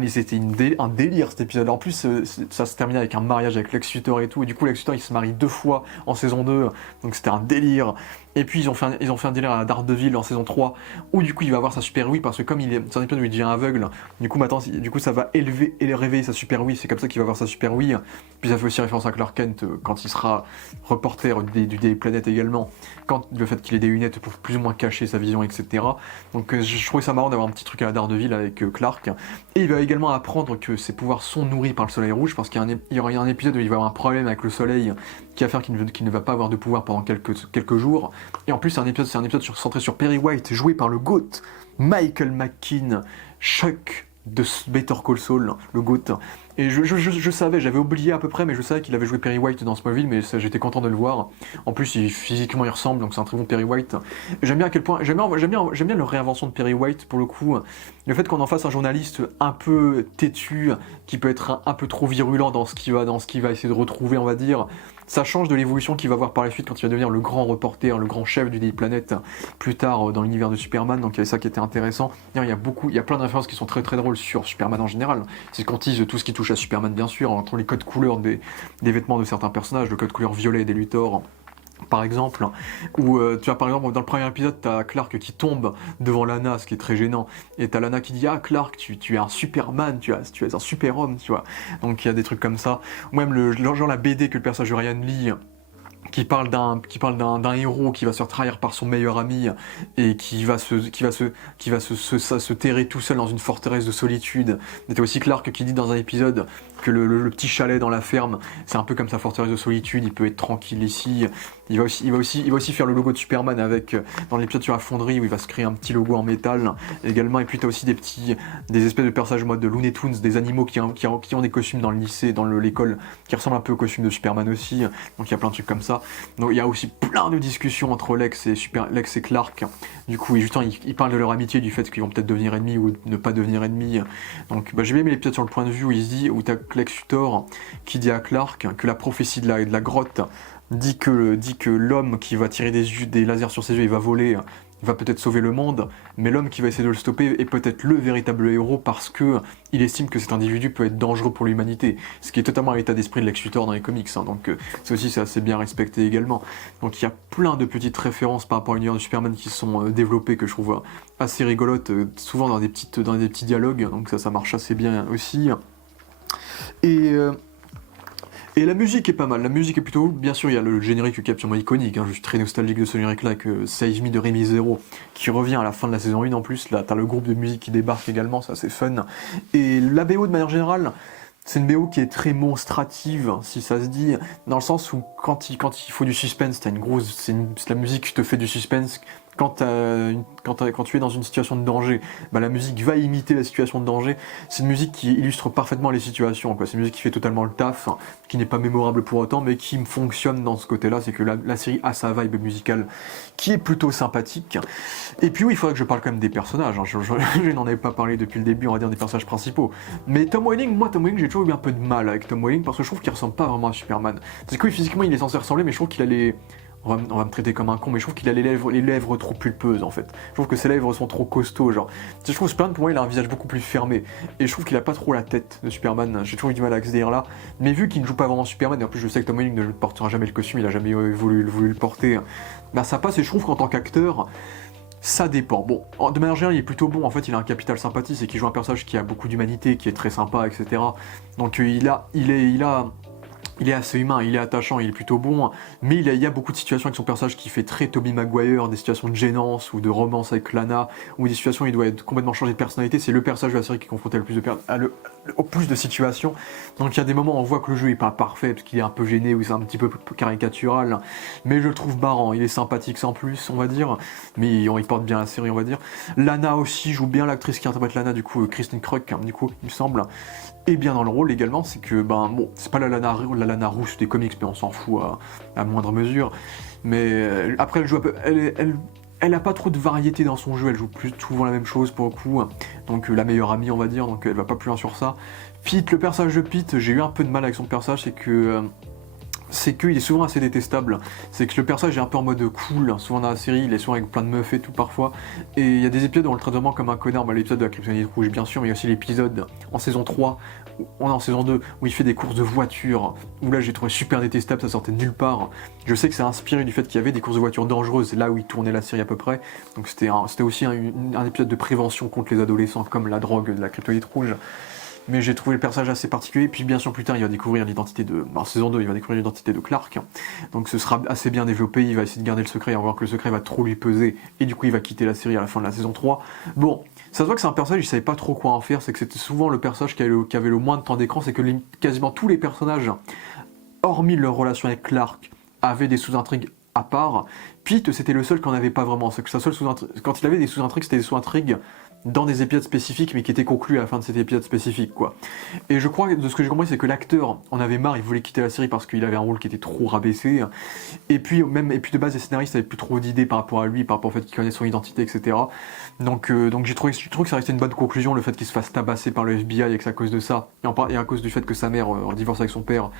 Mais c'était un délire cet épisode. En plus, ça se terminait avec un mariage avec Lex Luthor et tout. Et du coup, Lex Luthor il se marie 2 fois en saison 2. Donc c'était un délire. Et puis ils ont fait un délire à Daredevil en saison 3, où du coup il va avoir sa super Wii, parce que comme c'est un épisode où il devient aveugle, du coup maintenant ça va réveiller sa super Wii. C'est comme ça qu'il va avoir sa super Wii. Puis ça fait aussi référence à Clark Kent quand il sera reporter du Daily Planet également, quand le fait qu'il ait des lunettes pour plus ou moins cacher sa vision, etc. Donc je trouvais ça marrant d'avoir un petit truc à la Daredevil avec Clark. Et il va également apprendre que ses pouvoirs sont nourris par le soleil rouge, parce qu'il y aura un épisode où il va avoir un problème avec le soleil qui va faire qu'il ne va pas avoir de pouvoir pendant quelques jours. Et en plus, c'est un épisode centré sur Perry White, joué par le GOAT, Michael McKean, Chuck de Better Call Saul, le GOAT. Et je savais, j'avais oublié à peu près, mais je savais qu'il avait joué Perry White dans Smallville, mais j'étais content de le voir. En plus, physiquement, il ressemble, donc c'est un très bon Perry White. J'aime bien à quel point, j'aime bien leur réinvention de Perry White, pour le coup. Le fait qu'on en fasse un journaliste un peu têtu, qui peut être un peu trop virulent dans ce qu'il va essayer de retrouver, on va dire. Ça change de l'évolution qu'il va avoir par la suite quand il va devenir le grand reporter, le grand chef du Daily Planet, plus tard dans l'univers de Superman, donc il y avait ça qui était intéressant. Il y a plein de références qui sont très très drôles sur Superman en général. C'est qu'on tease tout ce qui touche à Superman bien sûr, entre les codes couleurs des vêtements de certains personnages, le code couleur violet des Luthor, par exemple, où tu as par exemple dans le premier épisode, tu as Clark qui tombe devant Lana, ce qui est très gênant, et tu as Lana qui dit ah Clark, tu es un Superman, tu es un super-homme, tu vois. Donc il y a des trucs comme ça, ou même genre la BD que le personnage de Ryan Lee qui parle d'un héros qui va se faire trahir par son meilleur ami et qui va se terrer tout seul dans une forteresse de solitude. Et t'as aussi Clark qui dit dans un épisode que le petit chalet dans la ferme, c'est un peu comme sa forteresse de solitude, il peut être tranquille ici. Il va aussi faire le logo de Superman avec, dans l'épisode sur la fonderie où il va se créer un petit logo en métal également. Et puis t'as aussi des espèces de personnages mode de Looney Tunes, des animaux qui ont des costumes dans le lycée, dans l'école, qui ressemblent un peu aux costumes de Superman aussi. Donc il y a plein de trucs comme ça. Donc il y a aussi plein de discussions entre Lex et Clark. Du coup, justement, ils parlent de leur amitié, du fait qu'ils vont peut-être devenir ennemis ou ne pas devenir ennemis. Donc j'ai bien aimé l'épisode sur le point de vue où t'as Lex Luthor qui dit à Clark que la prophétie de la grotte dit que l'homme qui va tirer des lasers sur ses yeux, il va voler, il va peut-être sauver le monde, mais l'homme qui va essayer de le stopper est peut-être le véritable héros parce que il estime que cet individu peut être dangereux pour l'humanité, ce qui est totalement l'état d'esprit de Lex Luthor dans les comics, hein. Donc c'est assez bien respecté également. Donc il y a plein de petites références par rapport à l'univers de Superman qui sont développées, que je trouve assez rigolotes, souvent dans des petits dialogues, donc ça marche assez bien aussi. Et la musique est pas mal, la musique est plutôt... Bien sûr, il y a le générique qui est absolument iconique, hein, je suis très nostalgique de ce générique-là, que Save Me de Rémi Zero, qui revient à la fin de la saison 1 en plus, là t'as le groupe de musique qui débarque également, ça c'est fun. Et la BO de manière générale, c'est une BO qui est très monstrative, si ça se dit, dans le sens où quand il faut du suspense, c'est la musique qui te fait du suspense. Quand tu es dans une situation de danger, bah la musique va imiter la situation de danger. C'est une musique qui illustre parfaitement les situations, quoi. C'est une musique qui fait totalement le taf, qui n'est pas mémorable pour autant, mais qui fonctionne dans ce côté-là. C'est que la série a sa vibe musicale qui est plutôt sympathique. Et puis oui, il faudrait que je parle quand même des personnages, hein. Je n'en avais pas parlé depuis le début, on va dire des personnages principaux. Mais Tom Welling, j'ai toujours eu un peu de mal avec Tom Welling parce que je trouve qu'il ressemble pas vraiment à Superman. C'est que oui, physiquement il est censé ressembler, mais je trouve qu'il a les... On va me traiter comme un con, mais je trouve qu'il a les lèvres trop pulpeuses en fait. Je trouve que ses lèvres sont trop costauds, genre. Je trouve que Superman, pour moi, il a un visage beaucoup plus fermé. Et je trouve qu'il a pas trop la tête de Superman. J'ai toujours eu du mal avec ce délire là. Mais vu qu'il ne joue pas vraiment Superman, et en plus je sais que Tom Welling ne portera jamais le costume, il a jamais voulu le porter, bah ça passe, et je trouve qu'en tant qu'acteur, ça dépend. Bon, de manière générale, il est plutôt bon. En fait, il a un capital sympathie, c'est qu'il joue un personnage qui a beaucoup d'humanité, qui est très sympa, etc. Donc il est assez humain, il est attachant, il est plutôt bon, mais il y a beaucoup de situations avec son personnage qui fait très Tobey Maguire, des situations de gênance ou de romance avec Lana, ou des situations où il doit être complètement changé de personnalité. C'est le personnage de la série qui est confronté au plus de situations. Donc il y a des moments où on voit que le jeu est pas parfait, parce qu'il est un peu gêné, ou c'est un petit peu caricatural, mais je le trouve marrant, il est sympathique sans plus, on va dire, mais il porte bien la série, on va dire. Lana aussi joue bien, l'actrice qui interprète Lana, du coup, Kristen Kruk, du coup, il me semble. Et bien dans le rôle également, c'est que, c'est pas la Lana rousse des comics, mais on s'en fout à moindre mesure. Mais après, elle joue un peu, elle a pas trop de variété dans son jeu, elle joue plus souvent la même chose pour le coup. Donc la meilleure amie, on va dire, donc elle va pas plus loin sur ça. Pete, le personnage de Pete, j'ai eu un peu de mal avec son personnage, c'est qu'il est souvent assez détestable. C'est que le personnage est un peu en mode cool, souvent dans la série, il est souvent avec plein de meufs et tout parfois. Et il y a des épisodes où on le traite vraiment comme un connard, l'épisode de la Kryptonite rouge bien sûr, mais il y a aussi l'épisode en saison 3, on est en saison 2, où il fait des courses de voiture, où là j'ai trouvé super détestable, ça sortait de nulle part. Je sais que c'est inspiré du fait qu'il y avait des courses de voiture dangereuses, là où il tournait la série à peu près. Donc c'était aussi un épisode de prévention contre les adolescents, comme la drogue de la Kryptonite rouge. Mais j'ai trouvé le personnage assez particulier, puis bien sûr plus tard il va découvrir l'identité en saison 2, il va découvrir l'identité de Clark, donc ce sera assez bien développé, il va essayer de garder le secret, on va voir que le secret va trop lui peser, et du coup il va quitter la série à la fin de la saison 3. Bon, ça se voit que c'est un personnage, il savait pas trop quoi en faire, c'est que c'était souvent le personnage qui avait le moins de temps d'écran, c'est que quasiment tous les personnages, hormis leur relation avec Clark, avaient des sous-intrigues à part. Pete, c'était le seul qu'on n'avait pas vraiment. C'est que sa seule quand il avait des sous-intrigues, c'était des sous-intrigues dans des épisodes spécifiques, mais qui étaient conclus à la fin de cet épisode spécifique, quoi. Et je crois, de ce que j'ai compris, c'est que l'acteur en avait marre, il voulait quitter la série parce qu'il avait un rôle qui était trop rabaissé. Et puis de base, les scénaristes avaient plus trop d'idées par rapport à lui, par rapport au fait qu'il connaisse son identité, etc. Donc j'ai trouvé que ça restait une bonne conclusion, le fait qu'il se fasse tabasser par le FBI et que c'est à cause de ça, et à cause du fait que sa mère, en divorce avec son père,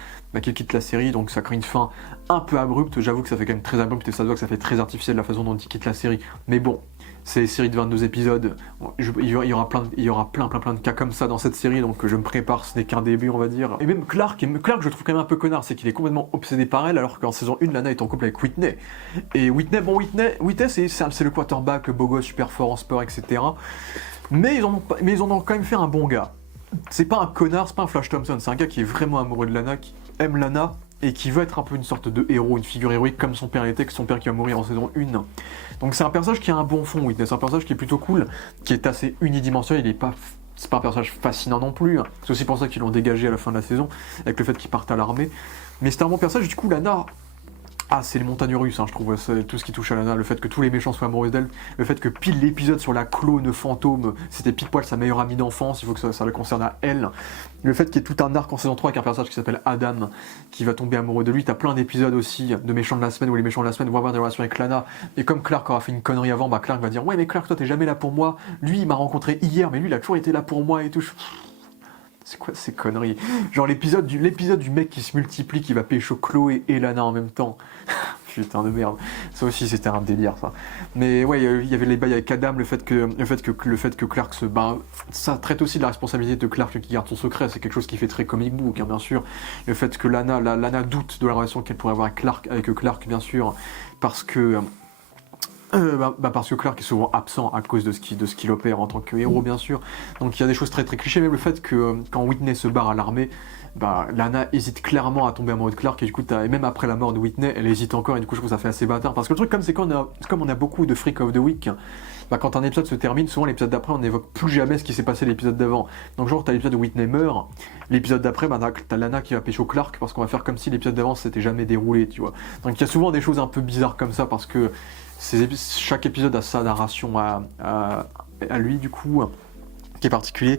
qu'il quitte la série, donc ça crée une fin un peu abrupte. J'avoue que ça fait quand même très abrupte et ça se voit que ça fait très artificiel la façon dont il quitte la série. Mais bon, c'est une série de 22 épisodes, il y aura plein de cas comme ça dans cette série, donc je me prépare, ce n'est qu'un début, on va dire. Et même Clark, je trouve quand même un peu connard, c'est qu'il est complètement obsédé par elle, alors qu'en saison 1, Lana est en couple avec Whitney. Et Whitney, c'est le quarterback, le beau gosse, super fort en sport, etc. Mais ils en ont quand même fait un bon gars. C'est pas un connard, c'est pas un Flash Thompson, c'est un gars qui est vraiment amoureux de Lana, qui aime Lana, et qui veut être un peu une sorte de héros, une figure héroïque comme son père était, que son père qui va mourir en saison 1. Donc c'est un personnage qui a un bon fond, Whitney, c'est un personnage qui est plutôt cool, qui est assez unidimensionnel, c'est pas un personnage fascinant non plus, c'est aussi pour ça qu'ils l'ont dégagé à la fin de la saison, avec le fait qu'il parte à l'armée, mais c'est un bon personnage, du coup Lana... c'est les montagnes russes, je trouve, c'est tout ce qui touche à Lana, le fait que tous les méchants soient amoureux d'elle, le fait que pile l'épisode sur la clone fantôme, c'était pile poil sa meilleure amie d'enfance, il faut que ça le concerne à elle, le fait qu'il y ait tout un arc en saison 3 avec un personnage qui s'appelle Adam, qui va tomber amoureux de lui, t'as plein d'épisodes aussi de méchants de la semaine, où les méchants de la semaine vont avoir des relations avec Lana, et comme Clark aura fait une connerie avant, Clark va dire « Ouais mais Clark, toi t'es jamais là pour moi, lui il m'a rencontré hier, mais lui il a toujours été là pour moi et tout ». C'est quoi ces conneries? Genre l'épisode du mec qui se multiplie, qui va pécho Chloé et Lana en même temps. Putain de merde. Ça aussi c'était un délire ça. Mais ouais, il y avait les bails avec Adam, le fait que Clark ça traite aussi de la responsabilité de Clark qui garde son secret, c'est quelque chose qui fait très comic book, bien sûr. Le fait que Lana doute de la relation qu'elle pourrait avoir avec Clark, bien sûr, parce que parce que Clark est souvent absent à cause de ce qu'il opère en tant que héros, bien sûr. Donc il y a des choses très très clichés, même le fait que quand Whitney se barre à l'armée, Lana hésite clairement à tomber amoureuse de Clark, et du coup, et même après la mort de Whitney, elle hésite encore, et du coup, je trouve ça fait assez bâtard. Parce que le truc, comme on a beaucoup de Freak of the Week, quand un épisode se termine, souvent l'épisode d'après, on n'évoque plus jamais ce qui s'est passé l'épisode d'avant. Donc, genre, t'as l'épisode où Whitney meurt, l'épisode d'après, t'as Lana qui va pécho Clark, parce qu'on va faire comme si l'épisode d'avant s'était jamais déroulé, tu vois. Donc, il y a souvent des choses un peu bizarres comme ça, parce que chaque épisode a sa narration à lui, du coup, qui est particulier.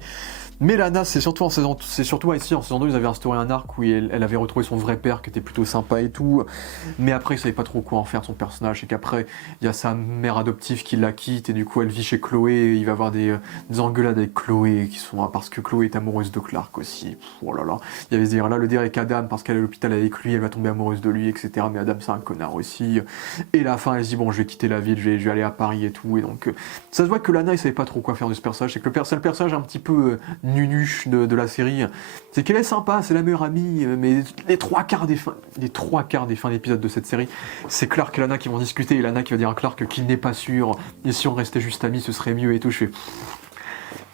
Mais Lana, c'est surtout ici en saison 2, ils avaient instauré un arc où elle avait retrouvé son vrai père qui était plutôt sympa et tout, mais après ils savaient pas trop quoi en faire de son personnage, et qu'après il y a sa mère adoptive qui la quitte, et du coup elle vit chez Chloé, et il va avoir des engueulades avec Chloé qui sont parce que Chloé est amoureuse de Clark aussi. Oh là là, il y avait ce délire là, le délire avec Adam parce qu'elle est à l'hôpital avec lui, elle va tomber amoureuse de lui, etc. Mais Adam c'est un connard aussi. Et à la fin elle se dit bon, je vais quitter la ville, je vais aller à Paris et tout, et donc ça se voit que Lana il savait pas trop quoi faire de ce personnage, c'est que le personnage un petit peu nunuche de la série, c'est qu'elle est sympa, c'est la meilleure amie, mais les trois quarts des fins d'épisode de cette série, c'est Clark et Lana qui vont discuter, et Lana qui va dire à Clark qu'il n'est pas sûr, et si on restait juste amis ce serait mieux et tout. Je fais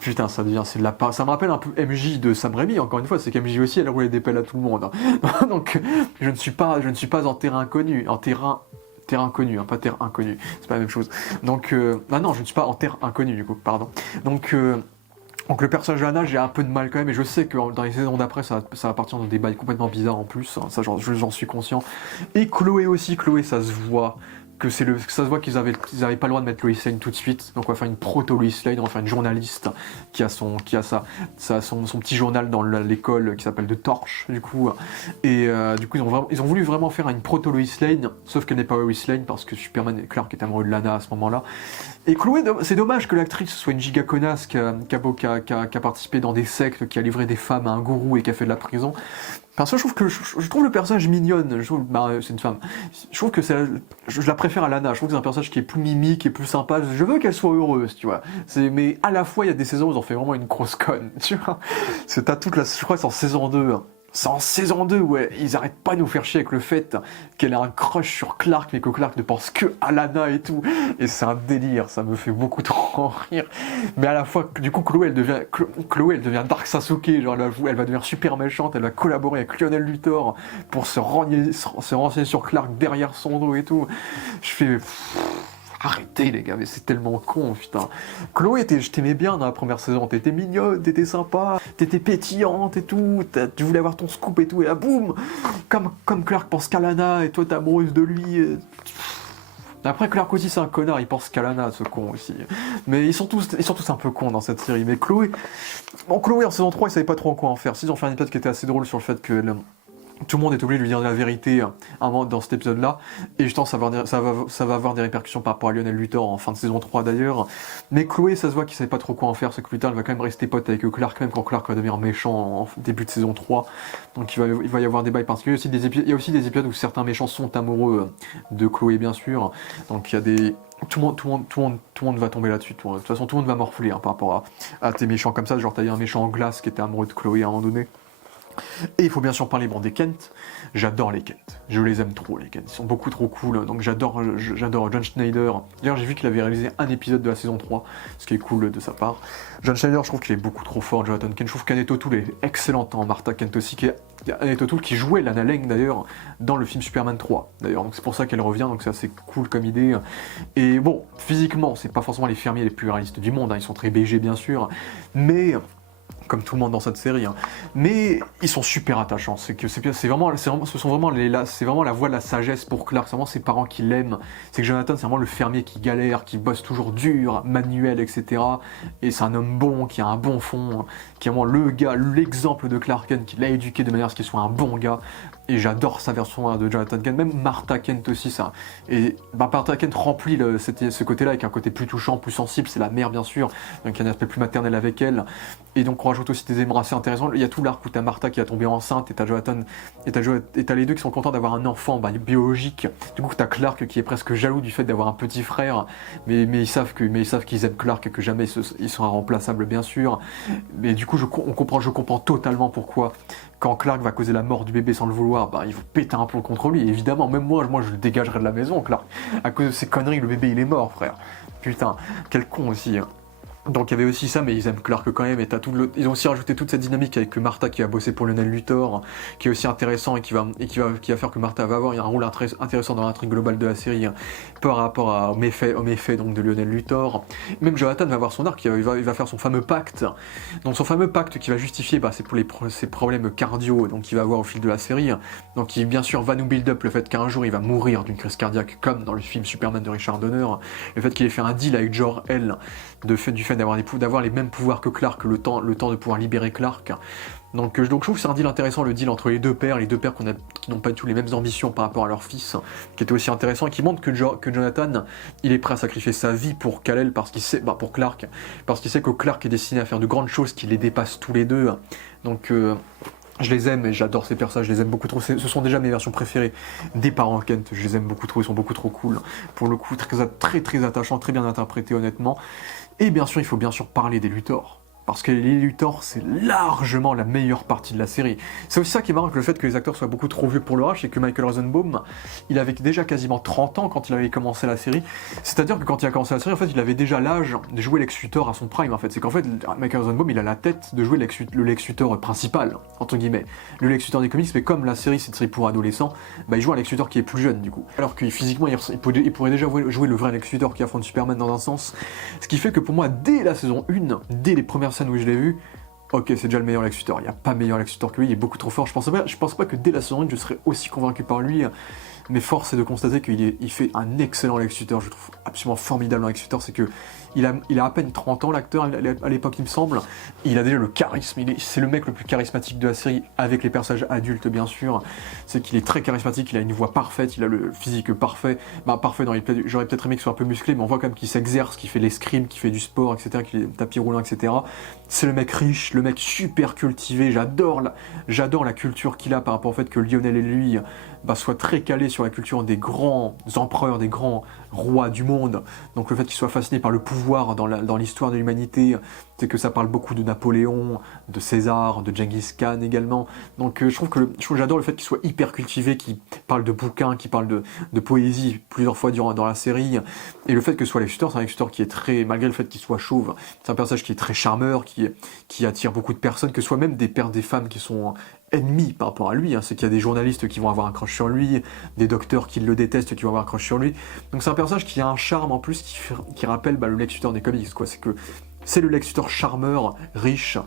putain, ça me rappelle un peu MJ de Sam Raimi, encore une fois, c'est qu'MJ aussi elle roulait des pelles à tout le monde, donc je ne suis pas en terrain inconnu, terre inconnue, pas terre inconnue, c'est pas la même chose. Donc non, je ne suis pas en terre inconnue du coup, pardon. Donc le personnage de Lana, j'ai un peu de mal quand même, et je sais que dans les saisons d'après, ça va partir dans des bails complètement bizarres en plus, ça j'en suis conscient. Et Chloé aussi, ça se voit qu'ils avaient pas le droit de mettre Lois Lane tout de suite, donc on va faire une proto-Lois Lane, on va faire une journaliste qui a son petit journal dans l'école qui s'appelle The Torch, du coup, et du coup ils ont voulu vraiment faire une proto-Lois Lane, sauf qu'elle n'est pas Lois Lane parce que Superman et Clark est amoureux de Lana à ce moment-là. Et Chloé, c'est dommage que l'actrice soit une giga connasse qui a participé dans des sectes, qui a livré des femmes à un gourou et qui a fait de la prison. Parce que je trouve le personnage mignonne, c'est une femme, je trouve que je la préfère à Lana, je trouve que c'est un personnage qui est plus mimique, qui est plus sympa, je veux qu'elle soit heureuse, tu vois. Mais à la fois, il y a des saisons où ils ont fait vraiment une grosse conne, tu vois. Je crois que c'est en saison 2, c'est en saison 2 où ils arrêtent pas de nous faire chier avec le fait qu'elle a un crush sur Clark, mais que Clark ne pense que à Lana et tout. Et c'est un délire, ça me fait beaucoup trop rire. Mais à la fois, du coup, Chloé, elle devient Dark Sasuke, genre elle va devenir super méchante, elle va collaborer avec Lionel Luthor pour se renseigner sur Clark derrière son dos et tout. Je fais... Arrêtez les gars, mais c'est tellement con, putain. Chloé, je t'aimais bien dans la première saison, t'étais mignonne, t'étais sympa, t'étais pétillante et tout, tu voulais avoir ton scoop et tout, et là boum, comme Clark pense qu'à Lana et toi t'es amoureuse de lui. Après, Clark aussi, c'est un connard, il pense qu'à Lana, ce con aussi. Mais ils sont tous un peu cons dans cette série. Mais Chloé, bon, Chloé en saison 3, ils savaient pas trop quoi en faire. S'ils ont fait un épisode qui était assez drôle sur le fait que tout le monde est obligé de lui dire la vérité dans cet épisode-là, et je pense que ça va avoir des répercussions par rapport à Lionel Luthor en fin de saison 3 d'ailleurs. Mais Chloé, ça se voit qu'il savait pas trop quoi en faire, c'est que plus tard elle va quand même rester pote avec Clark, même quand Clark va devenir méchant en début de saison 3. Donc il va y avoir des bails particuliers. Il y a aussi des épisodes où certains méchants sont amoureux de Chloé, bien sûr. Donc il y a des. Tout le monde va tomber là-dessus. De toute façon, tout le monde va morfler par rapport à tes méchants comme ça. Genre, t'as eu un méchant en glace qui était amoureux de Chloé à un moment donné. Et il faut bien sûr parler des Kent. J'adore les Kent. Je les aime trop, les Kent. Ils sont beaucoup trop cool. Donc j'adore John Schneider. D'ailleurs, j'ai vu qu'il avait réalisé un épisode de la saison 3, ce qui est cool de sa part. John Schneider, je trouve qu'il est beaucoup trop fort. Jonathan Kent. Je trouve qu'Annette O'Toole est excellente en Martha Kent aussi. Annette O'Toole qui jouait Lana Lang d'ailleurs dans le film Superman 3. D'ailleurs, donc c'est pour ça qu'elle revient. Donc c'est assez cool comme idée. Et bon, physiquement, c'est pas forcément les fermiers les plus réalistes du monde. Ils sont très BG bien sûr. Mais comme tout le monde dans cette série, mais ils sont super attachants. C'est vraiment la voix de la sagesse pour Clark. C'est vraiment ses parents qui l'aiment. C'est que Jonathan, c'est vraiment le fermier qui galère, qui bosse toujours dur, manuel, etc. Et c'est un homme bon, qui a un bon fond, qui est vraiment l'exemple de Clark Kent, qui l'a éduqué de manière à ce qu'il soit un bon gars. Et j'adore sa version de Jonathan Kent, même Martha Kent aussi, ça. Et Martha Kent remplit ce côté-là avec un côté plus touchant, plus sensible. C'est la mère, bien sûr, donc il y a un aspect plus maternel avec elle. Et donc on rajoute aussi des éléments assez intéressants. Il y a tout l'arc où t'as Martha qui a tombé enceinte, et t'as Jonathan, et t'as les deux qui sont contents d'avoir un enfant biologique. Du coup, t'as Clark qui est presque jaloux du fait d'avoir un petit frère, mais ils savent qu'ils aiment Clark et que jamais il sera remplaçable, bien sûr. Mais du coup, je comprends totalement pourquoi. Quand Clark va causer la mort du bébé sans le vouloir, il faut péter un plomb contre lui. Et évidemment, même moi, je le dégagerai de la maison, Clark. À cause de ces conneries, le bébé, il est mort, frère. Putain, quel con aussi. Donc il y avait aussi ça, mais ils aiment Clark quand même, et ils ont aussi rajouté toute cette dynamique avec Martha qui a bossé pour Lionel Luthor, qui est aussi intéressant et qui va faire que Martha va avoir un rôle intéressant dans l'intrigue globale de la série par rapport aux méfaits donc de Lionel Luthor. Même Jonathan va avoir son arc, il va faire son fameux pacte. Donc son fameux pacte qui va justifier, c'est pour ses problèmes cardio, donc il va avoir au fil de la série. Donc il bien sûr va nous build up le fait qu'un jour il va mourir d'une crise cardiaque, comme dans le film Superman de Richard Donner. Le fait qu'il ait fait un deal avec Jor-El du fait d'avoir les mêmes pouvoirs que Clark, le temps de pouvoir libérer Clark. Donc je trouve que c'est un deal intéressant, le deal entre les deux pères qui n'ont pas du tout les mêmes ambitions par rapport à leur fils, qui était aussi intéressant et qui montre que Jonathan, il est prêt à sacrifier sa vie pour Kal-El, pour Clark, parce qu'il sait que Clark est destiné à faire de grandes choses qui les dépassent tous les deux. Donc je les aime et j'adore ces personnages, je les aime beaucoup trop. Ce sont déjà mes versions préférées des parents Kent, je les aime beaucoup trop, ils sont beaucoup trop cool. Pour le coup, très très attachants, très bien interprétés honnêtement. Et bien sûr, il faut bien sûr parler des Luthor. Parce que les Luthor, c'est largement la meilleure partie de la série. C'est aussi ça qui est marrant, que le fait que les acteurs soient beaucoup trop vieux pour leur âge, c'est que Michael Rosenbaum, il avait déjà quasiment 30 ans quand il avait commencé la série. C'est-à-dire que quand il a commencé la série, en fait, il avait déjà l'âge de jouer Lex Luthor à son prime, en fait. C'est qu'en fait, Michael Rosenbaum, il a la tête de jouer le Lex Luthor principal, entre guillemets. Le Lex Luthor des comics, mais comme la série, c'est une série pour adolescents, il joue un Lex Luthor qui est plus jeune, du coup. Alors que physiquement, il pourrait déjà jouer le vrai Lex Luthor qui affronte Superman dans un sens. Ce qui fait que pour moi, dès la saison 1, dès les premières scènes où je l'ai vu, ok, c'est déjà le meilleur Lex Luthor. Il n'y a pas meilleur Lex Luthor que lui, il est beaucoup trop fort. Je pense pas que dès la saison 1, je serais aussi convaincu par lui. Mais force est de constater qu'il fait un excellent Lex Luthor. Je trouve absolument formidable dans Lex Luthor. C'est que il a à peine 30 ans, l'acteur, à l'époque, il me semble. Il a déjà le charisme. C'est le mec le plus charismatique de la série, avec les personnages adultes, bien sûr. C'est qu'il est très charismatique, il a une voix parfaite, il a le physique parfait. Parfait dans les plaies. J'aurais peut-être aimé qu'il soit un peu musclé, mais on voit quand même qu'il s'exerce, qu'il fait l'escrime, qu'il fait du sport, etc., qu'il est tapis roulant, etc. C'est le mec riche, le mec super cultivé. J'adore la culture qu'il a par rapport au fait que Lionel et lui soient très calés sur la culture des grands empereurs, des grands rois du monde. Donc le fait qu'il soit fasciné par le pouvoir dans l'histoire de l'humanité, c'est que ça parle beaucoup de Napoléon, de César, de Genghis Khan également. Donc je trouve que j'adore le fait qu'il soit hyper cultivé, qu'il parle de bouquins, qu'il parle de poésie plusieurs fois dans la série. Et le fait que ce soit Lex Luthor, c'est un Lex Luthor qui est très, malgré le fait qu'il soit chauve, c'est un personnage qui est très charmeur, qui attire beaucoup de personnes, que ce soit même des femmes qui sont ennemis par rapport à lui, c'est qu'il y a des journalistes qui vont avoir un crush sur lui, des docteurs qui le détestent qui vont avoir un crush sur lui. Donc c'est un personnage qui a un charme en plus qui rappelle le Lex Luthor des comics, quoi. C'est que c'est le Lex Luthor charmeur, riche,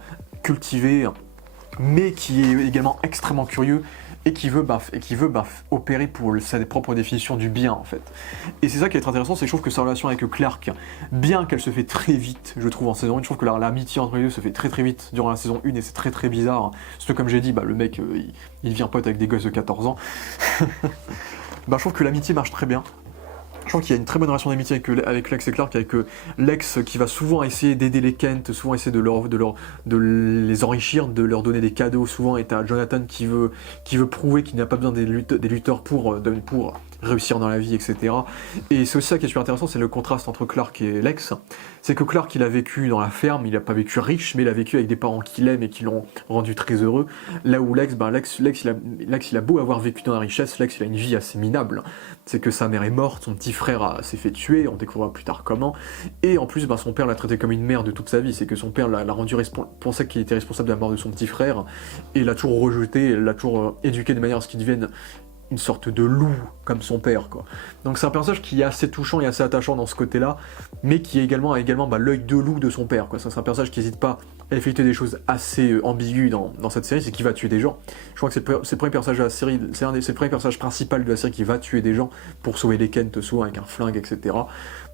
cultivé, mais qui est également extrêmement curieux et qui veut opérer pour sa propre définition du bien en fait. Et c'est ça qui est intéressant, c'est que je trouve que sa relation avec Clark, bien qu'elle se fait très vite, je trouve en saison 1, je trouve que l'amitié entre les deux se fait très très vite durant la saison 1 et c'est très très bizarre. Surtout comme j'ai dit, le mec il devient pote avec des gosses de 14 ans. Je trouve que l'amitié marche très bien. Je trouve qu'il y a une très bonne relation d'amitié avec Lex et Clark, avec Lex qui va souvent essayer d'aider les Kent, souvent essayer de les enrichir, de leur donner des cadeaux, souvent, et t'as Jonathan qui veut prouver qu'il n'a pas besoin des lutteurs pour réussir dans la vie, etc. Et c'est aussi ça qui est super intéressant, c'est le contraste entre Clark et Lex. C'est que Clark, il a vécu dans la ferme, il n'a pas vécu riche, mais il a vécu avec des parents qu'il aime et qui l'ont rendu très heureux. Là où Lex, il a beau avoir vécu dans la richesse, Lex, il a une vie assez minable. C'est que sa mère est morte, son petit frère s'est fait tuer, on découvrira plus tard comment. Et en plus, son père l'a traité comme une mère de toute sa vie. C'est que son père l'a rendu pensait qu'il était responsable de la mort de son petit frère, et l'a toujours rejeté, l'a toujours éduqué de manière à ce qu'il devienne une sorte de loup comme son père, quoi. Donc c'est un personnage qui est assez touchant et assez attachant dans ce côté-là, mais qui a également l'œil de loup de son père, quoi. C'est un personnage qui n'hésite pas à effectuer des choses assez ambiguës dans cette série, c'est qu'il va tuer des gens. Je crois que c'est le premier personnage de la série, c'est le premier personnage principal de la série qui va tuer des gens pour sauver les Kent, souvent avec un flingue, etc.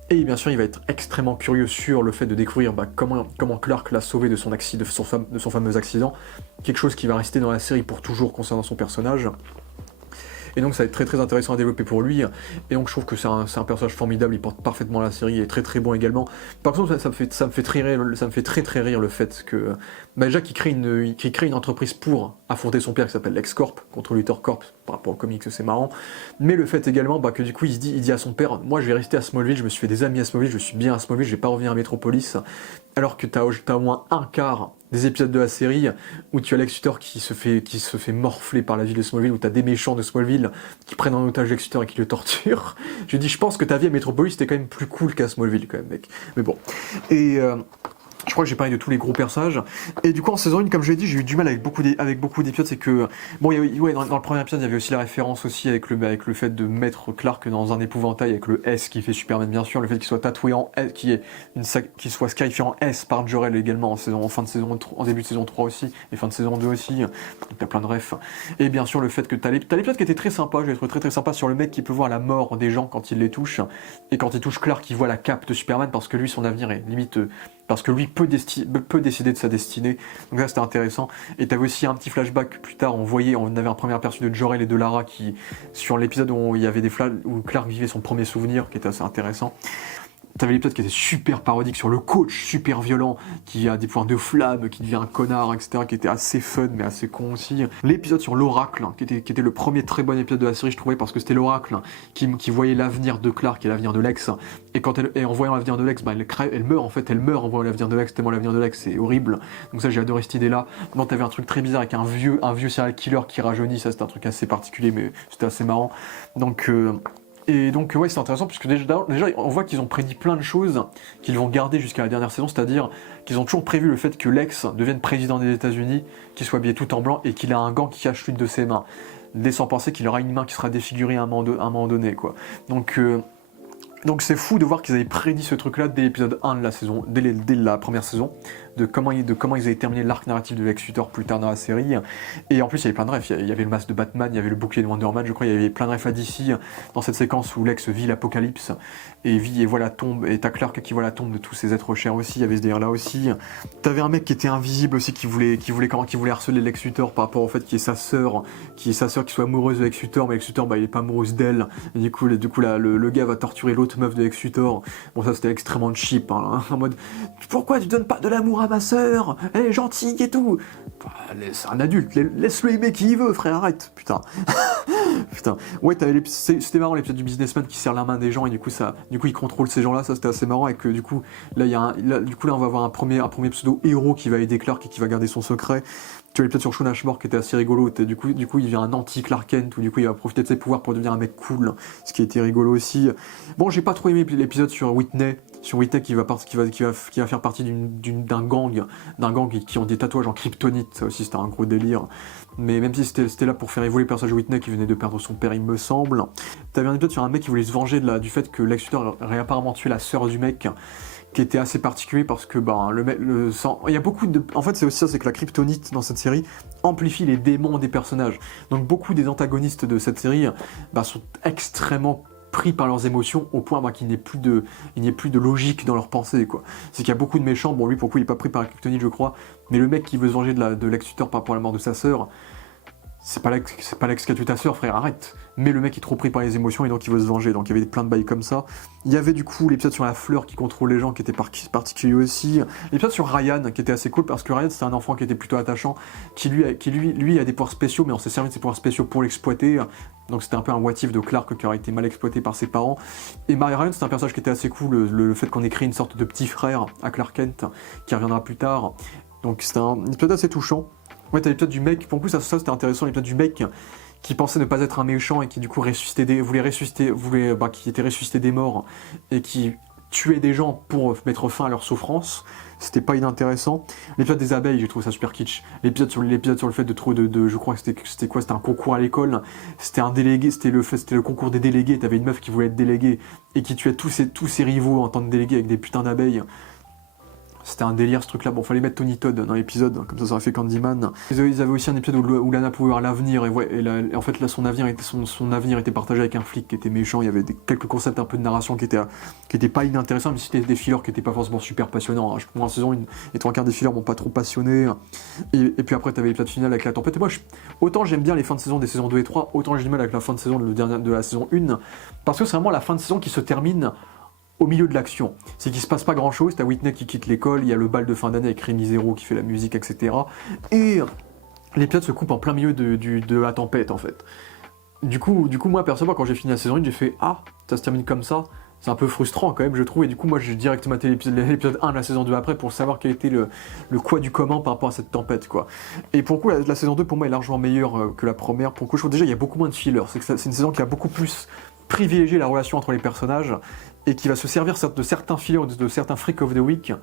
Et bien sûr, il va être extrêmement curieux sur le fait de découvrir comment Clark l'a sauvé de son fameux accident, quelque chose qui va rester dans la série pour toujours concernant son personnage. Et donc ça va être très très intéressant à développer pour lui, et donc je trouve que c'est un personnage formidable, il porte parfaitement la série, il est très très bon également. Par contre ça me fait très très rire le fait que déjà qu'il crée une entreprise pour affronter son père qui s'appelle LexCorp contre Luthor Corp, par rapport aux comics c'est marrant, mais le fait également que du coup il dit à son père, moi je vais rester à Smallville, je me suis fait des amis à Smallville, je suis bien à Smallville, je vais pas revenir à Metropolis, alors que t'as au moins un quart des épisodes de la série où tu as Lex Luthor qui se fait morfler par la ville de Smallville, où tu as des méchants de Smallville qui prennent en otage Lex Luthor et qui le torturent. Je dis, je pense que ta vie à Metropolis c'était quand même plus cool qu'à Smallville quand même, mec. Mais bon. Et je crois que j'ai parlé de tous les gros personnages. Et du coup, en saison 1, comme je l'ai dit, j'ai eu du mal avec beaucoup d'épisodes. C'est que, bon, dans le premier épisode, il y avait aussi la référence aussi avec le fait de mettre Clark dans un épouvantail avec le S qui fait Superman, bien sûr. Le fait qu'il soit tatoué en S, qu'il soit scarifié en S par Jor-El également en début de saison 3 aussi, et fin de saison 2 aussi. Donc, il y a plein de refs. Et bien sûr, le fait que t'as l'épisode qui était très sympa, je l'ai trouvé très très sympa, sur le mec qui peut voir la mort des gens quand il les touche. Et quand il touche Clark, il voit la cape de Superman parce que lui, son avenir est limite. Parce que lui peut décider de sa destinée, donc ça c'était intéressant. Et t'avais aussi un petit flashback plus tard, on avait un premier aperçu de Jor-El et de Lara sur l'épisode où il y avait où Clark vivait son premier souvenir, qui était assez intéressant. T'avais l'épisode qui était super parodique sur le coach, super violent, qui a des pouvoirs de flamme, qui devient un connard, etc., qui était assez fun, mais assez con aussi. L'épisode sur l'Oracle, qui était le premier très bon épisode de la série, je trouvais, parce que c'était l'Oracle qui voyait l'avenir de Clark et l'avenir de Lex. Et en voyant l'avenir de Lex, elle meurt en voyant l'avenir de Lex, tellement l'avenir de Lex, c'est horrible. Donc ça, j'ai adoré cette idée-là. Non, t'avais un truc très bizarre avec un vieux serial killer qui rajeunit, ça c'était un truc assez particulier, mais c'était assez marrant. Et donc ouais, c'est intéressant puisque déjà on voit qu'ils ont prédit plein de choses qu'ils vont garder jusqu'à la dernière saison, c'est-à-dire qu'ils ont toujours prévu le fait que Lex devienne président des États-Unis, qu'il soit habillé tout en blanc et qu'il a un gant qui cache l'une de ses mains, laissant penser qu'il aura une main qui sera défigurée à un moment donné, quoi. Donc c'est fou de voir qu'ils avaient prédit ce truc-là dès l'épisode 1 de la saison, dès la première saison, de comment ils avaient terminé l'arc narratif de Lex Luthor plus tard dans la série. Et en plus, il y avait plein de refs. Il y avait le masque de Batman, il y avait le bouclier de Wonder Man, je crois, il y avait plein de refs à DC dans cette séquence où Lex vit l'apocalypse et voit la tombe, et t'as Clark qui voit la tombe de tous ses êtres chers aussi, il y avait ce délire-là aussi. T'avais un mec qui était invisible aussi, qui voulait harceler Lex Luthor par rapport au fait qu'il y ait sa sœur qui soit amoureuse de Lex Luthor, mais Lex Luthor, il est pas amoureuse d'elle. Et du coup, le gars va torturer l'autre meuf de Lex Luthor. Bon, ça c'était extrêmement cheap, hein, en mode, pourquoi tu donnes pas de l'amour à ma sœur, elle est gentille et tout. C'est un adulte, laisse-le aimer qui il veut, frère, arrête, putain. Putain. Ouais, c'était marrant l'épisode du businessman qui serre la main des gens et du coup il contrôle ces gens-là, ça c'était assez marrant, et que du coup là on va avoir un premier pseudo héros qui va aider Clark et qui va garder son secret. Tu vois l'épisode sur Shawn Ashmore qui était assez rigolo, du coup il devient un anti-Clark Kent, ou du coup il va profiter de ses pouvoirs pour devenir un mec cool, ce qui était rigolo aussi. Bon, j'ai pas trop aimé l'épisode sur Whitney qui va faire partie d'un gang qui ont des tatouages en kryptonite, ça aussi c'était un gros délire. Mais même si c'était là pour faire évoluer le personnage de Whitney qui venait de perdre son père, il me semble. T'avais un épisode sur un mec qui voulait se venger du fait que Lex Luthor aurait apparemment tué la sœur du mec, qui était assez particulier parce que il y a beaucoup de... En fait c'est aussi ça, c'est que la kryptonite dans cette série amplifie les démons des personnages. Donc beaucoup des antagonistes de cette série sont extrêmement pris par leurs émotions au point qu'il n'y ait plus de logique dans leurs pensées, quoi. C'est qu'il y a beaucoup de méchants, bon lui pour le coup il est pas pris par la kryptonite je crois, mais le mec qui veut se venger de Lex Luthor par rapport à la mort de sa sœur, c'est pas Lex qui a tué ta sœur, frère, arrête. Mais le mec est trop pris par les émotions et donc il veut se venger. Donc il y avait plein de bails comme ça. Il y avait du coup l'épisode sur la fleur qui contrôle les gens qui était particulier aussi. L'épisode sur Ryan qui était assez cool parce que Ryan c'était un enfant qui était plutôt attachant, qui lui a des pouvoirs spéciaux, mais on s'est servi de ses pouvoirs spéciaux pour l'exploiter. Donc c'était un peu un what if de Clark qui aurait été mal exploité par ses parents. Et Ryan c'est un personnage qui était assez cool, le fait qu'on ait créé une sorte de petit frère à Clark Kent qui reviendra plus tard. Donc c'était un épisode assez touchant. Ouais, t'as l'épisode du mec, pour le coup ça c'était intéressant, l'épisode du mec qui pensait ne pas être un méchant et qui du coup qui était ressuscité des morts et qui tuait des gens pour mettre fin à leur souffrance. C'était pas inintéressant. L'épisode des abeilles, j'ai trouvé ça super kitsch. L'épisode sur le fait de trouver je crois que c'était quoi, c'était un concours à l'école, c'était un délégué, c'était le concours des délégués, t'avais une meuf qui voulait être déléguée et qui tuait tous ses rivaux en tant que délégué avec des putains d'abeilles. C'était un délire ce truc là, bon fallait mettre Tony Todd dans l'épisode, comme ça aurait fait Candyman. Ils avaient aussi un épisode où Lana pouvait voir l'avenir, et en fait là son avenir était partagé avec un flic qui était méchant, il y avait quelques concepts un peu de narration qui étaient pas inintéressants, mais c'était des fillers qui étaient pas forcément super passionnants. Moi en saison 1, les 3/4 des fillers m'ont pas trop passionné, et puis après t'avais l'épisode final avec la tempête, et moi autant j'aime bien les fins de saison des saisons 2 et 3, autant j'ai du mal avec la fin de saison de la saison 1, parce que c'est vraiment la fin de saison qui se termine au milieu de l'action. C'est qu'il se passe pas grand chose, t'as Whitney qui quitte l'école, il y a le bal de fin d'année avec Rémi Zero qui fait la musique, etc. Et l'épisode se coupe en plein milieu de la tempête en fait. Du coup moi personnellement quand j'ai fini la saison 1, j'ai fait ah, ça se termine comme ça, c'est un peu frustrant quand même je trouve, et du coup moi j'ai direct maté l'épisode 1 de la saison 2 après pour savoir quel était le quoi du comment par rapport à cette tempête quoi. Et pour le coup la saison 2 pour moi est largement meilleure que la première. Pour le coup je trouve déjà il y a beaucoup moins de fillers, c'est une saison qui a beaucoup plus privilégié la relation entre les personnages et qui va se servir de certains fillers, de certains Freak of the Week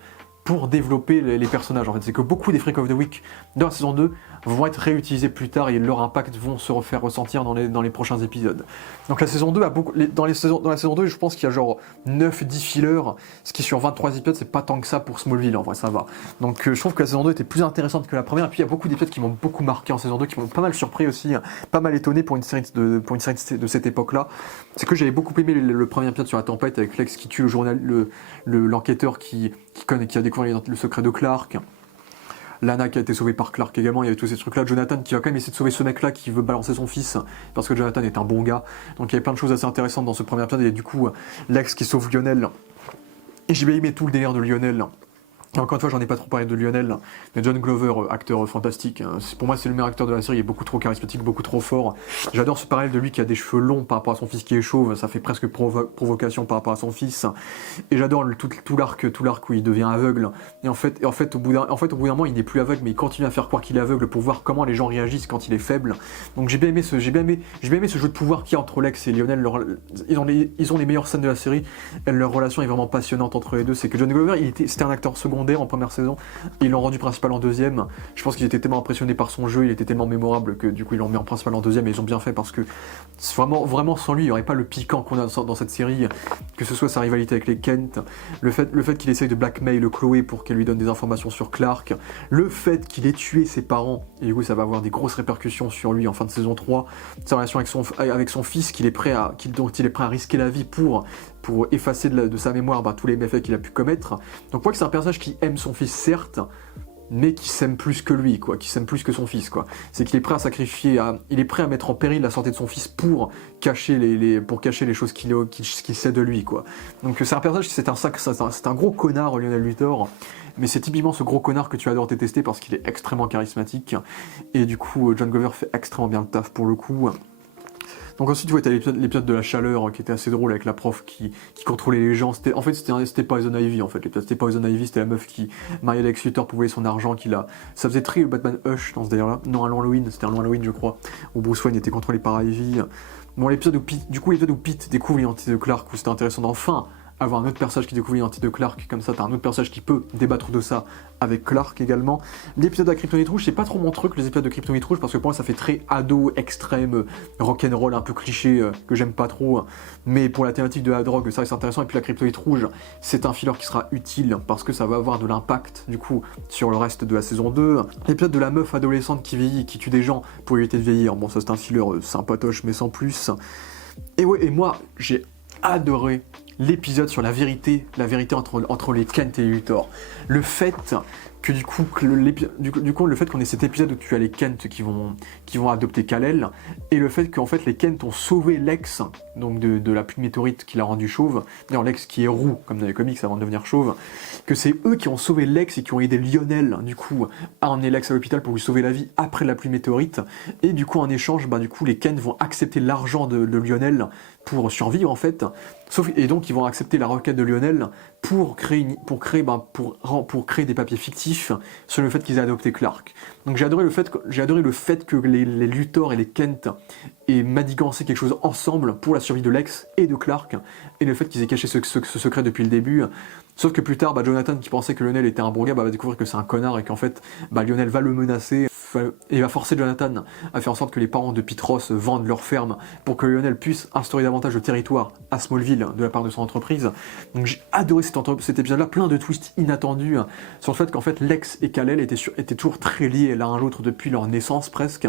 pour développer les personnages. En fait, c'est que beaucoup des Freak of the Week dans la saison 2 vont être réutilisés plus tard et leur impact vont se refaire ressentir dans les prochains épisodes. Donc la saison 2 a beaucoup... Dans la saison 2, je pense qu'il y a genre 9-10 fillers, ce qui sur 23 épisodes, c'est pas tant que ça pour Smallville, en vrai, ça va. Donc je trouve que la saison 2 était plus intéressante que la première, et puis il y a beaucoup d'épisodes qui m'ont beaucoup marqué en saison 2, qui m'ont pas mal surpris aussi, pas mal étonné pour une série de cette époque-là. C'est que j'avais beaucoup aimé le premier épisode sur la tempête, avec Lex qui tue l'enquêteur qui a découvert le secret de Clark. Lana qui a été sauvée par Clark également, il y avait tous ces trucs là, Jonathan qui va quand même essayer de sauver ce mec là qui veut balancer son fils, parce que Jonathan est un bon gars, donc il y avait plein de choses assez intéressantes dans ce premier épisode, et du coup Lex qui sauve Lionel, et j'ai bien aimé tout le délire de Lionel. Et encore une fois, j'en ai pas trop parlé de Lionel, mais John Glover, acteur fantastique, pour moi c'est le meilleur acteur de la série, il est beaucoup trop charismatique, beaucoup trop fort. J'adore ce parallèle de lui qui a des cheveux longs par rapport à son fils qui est chauve, ça fait presque provocation par rapport à son fils. Et j'adore tout l'arc où il devient aveugle. Et en fait au bout d'un moment, il n'est plus aveugle, mais il continue à faire croire qu'il est aveugle pour voir comment les gens réagissent quand il est faible. Donc j'ai bien aimé ce jeu de pouvoir qu'il y a entre Lex et Lionel. Ils ont les meilleures scènes de la série. Et leur relation est vraiment passionnante entre les deux. C'est que John Glover, c'était un acteur secondaire en première saison, ils l'ont rendu principal en deuxième. Je pense qu'ils étaient tellement impressionnés par son jeu, il était tellement mémorable que du coup ils l'ont mis en principal en deuxième, et ils ont bien fait parce que vraiment sans lui il n'y aurait pas le piquant qu'on a dans cette série, que ce soit sa rivalité avec les Kent, le fait qu'il essaye de blackmail le Chloé pour qu'elle lui donne des informations sur Clark, le fait qu'il ait tué ses parents, et du coup ça va avoir des grosses répercussions sur lui en fin de saison 3, sa relation avec son fils dont il est prêt à risquer la vie pour effacer de sa mémoire tous les méfaits qu'il a pu commettre. Donc on voit que c'est un personnage qui aime son fils certes, mais qui s'aime plus que lui, quoi, qui s'aime plus que son fils, quoi. C'est qu'il est prêt à sacrifier, il est prêt à mettre en péril la santé de son fils pour cacher les choses qu'il sait de lui, quoi. Donc c'est un personnage qui c'est un gros connard, Lionel Luthor, mais c'est typiquement ce gros connard que tu adores détester parce qu'il est extrêmement charismatique, et du coup John Glover fait extrêmement bien le taf pour le coup. Donc ensuite, tu vois, t'as l'épisode de la chaleur qui était assez drôle avec la prof qui contrôlait les gens. C'était Poison Ivy en fait. C'était Poison Ivy, c'était la meuf qui mariait Lex Luthor pour voler son argent Ça faisait très Batman Hush dans ce délire-là. Non, c'était un long Halloween, je crois, où Bruce Wayne était contrôlé par Ivy. Bon, l'épisode où Pete découvre l'identité de Clark, où c'était intéressant d'enfin avoir un autre personnage qui découvre l'identité de Clark, comme ça t'as un autre personnage qui peut débattre de ça avec Clark également. L'épisode de la Kryptonite Rouge, c'est pas trop mon truc, les épisodes de Kryptonite Rouge, parce que pour moi ça fait très ado, extrême, rock'n'roll, un peu cliché, que j'aime pas trop, mais pour la thématique de la drogue, ça reste intéressant, et puis la Kryptonite Rouge, c'est un filler qui sera utile, parce que ça va avoir de l'impact, du coup, sur le reste de la saison 2. L'épisode de la meuf adolescente qui vieillit, qui tue des gens pour éviter de vieillir, bon ça c'est un filler sympatoche, mais sans plus. Et ouais, et moi, j'ai adoré l'épisode sur la vérité entre les Kent et les Luthor. Le fait que du coup, le fait qu'on ait cet épisode où tu as les Kent qui vont adopter Kal-El, et le fait qu'en fait les Kent ont sauvé Lex, donc de la pluie de météorite qui l'a rendu chauve, d'ailleurs Lex qui est roux, comme dans les comics avant de devenir chauve, que c'est eux qui ont sauvé Lex et qui ont aidé Lionel, du coup, à emmener Lex à l'hôpital pour lui sauver la vie après la pluie météorite, et du coup en échange, du coup les Kent vont accepter l'argent de Lionel pour survivre en fait, et donc ils vont accepter la requête de Lionel pour créer des papiers fictifs sur le fait qu'ils aient adopté Clark. Donc j'ai adoré le fait que les Luthor et les Kent aient manigancé quelque chose ensemble pour la survie de Lex et de Clark, et le fait qu'ils aient caché ce secret depuis le début. Sauf que plus tard, Jonathan, qui pensait que Lionel était un bon gars, va découvrir que c'est un connard et qu'en fait, Lionel va le menacer et va forcer Jonathan à faire en sorte que les parents de Pete Ross vendent leur ferme pour que Lionel puisse instaurer davantage de territoire à Smallville de la part de son entreprise. Donc j'ai adoré cet épisode-là, plein de twists inattendus sur le fait qu'en fait Lex et Kal-El étaient toujours très liés l'un à l'autre depuis leur naissance presque,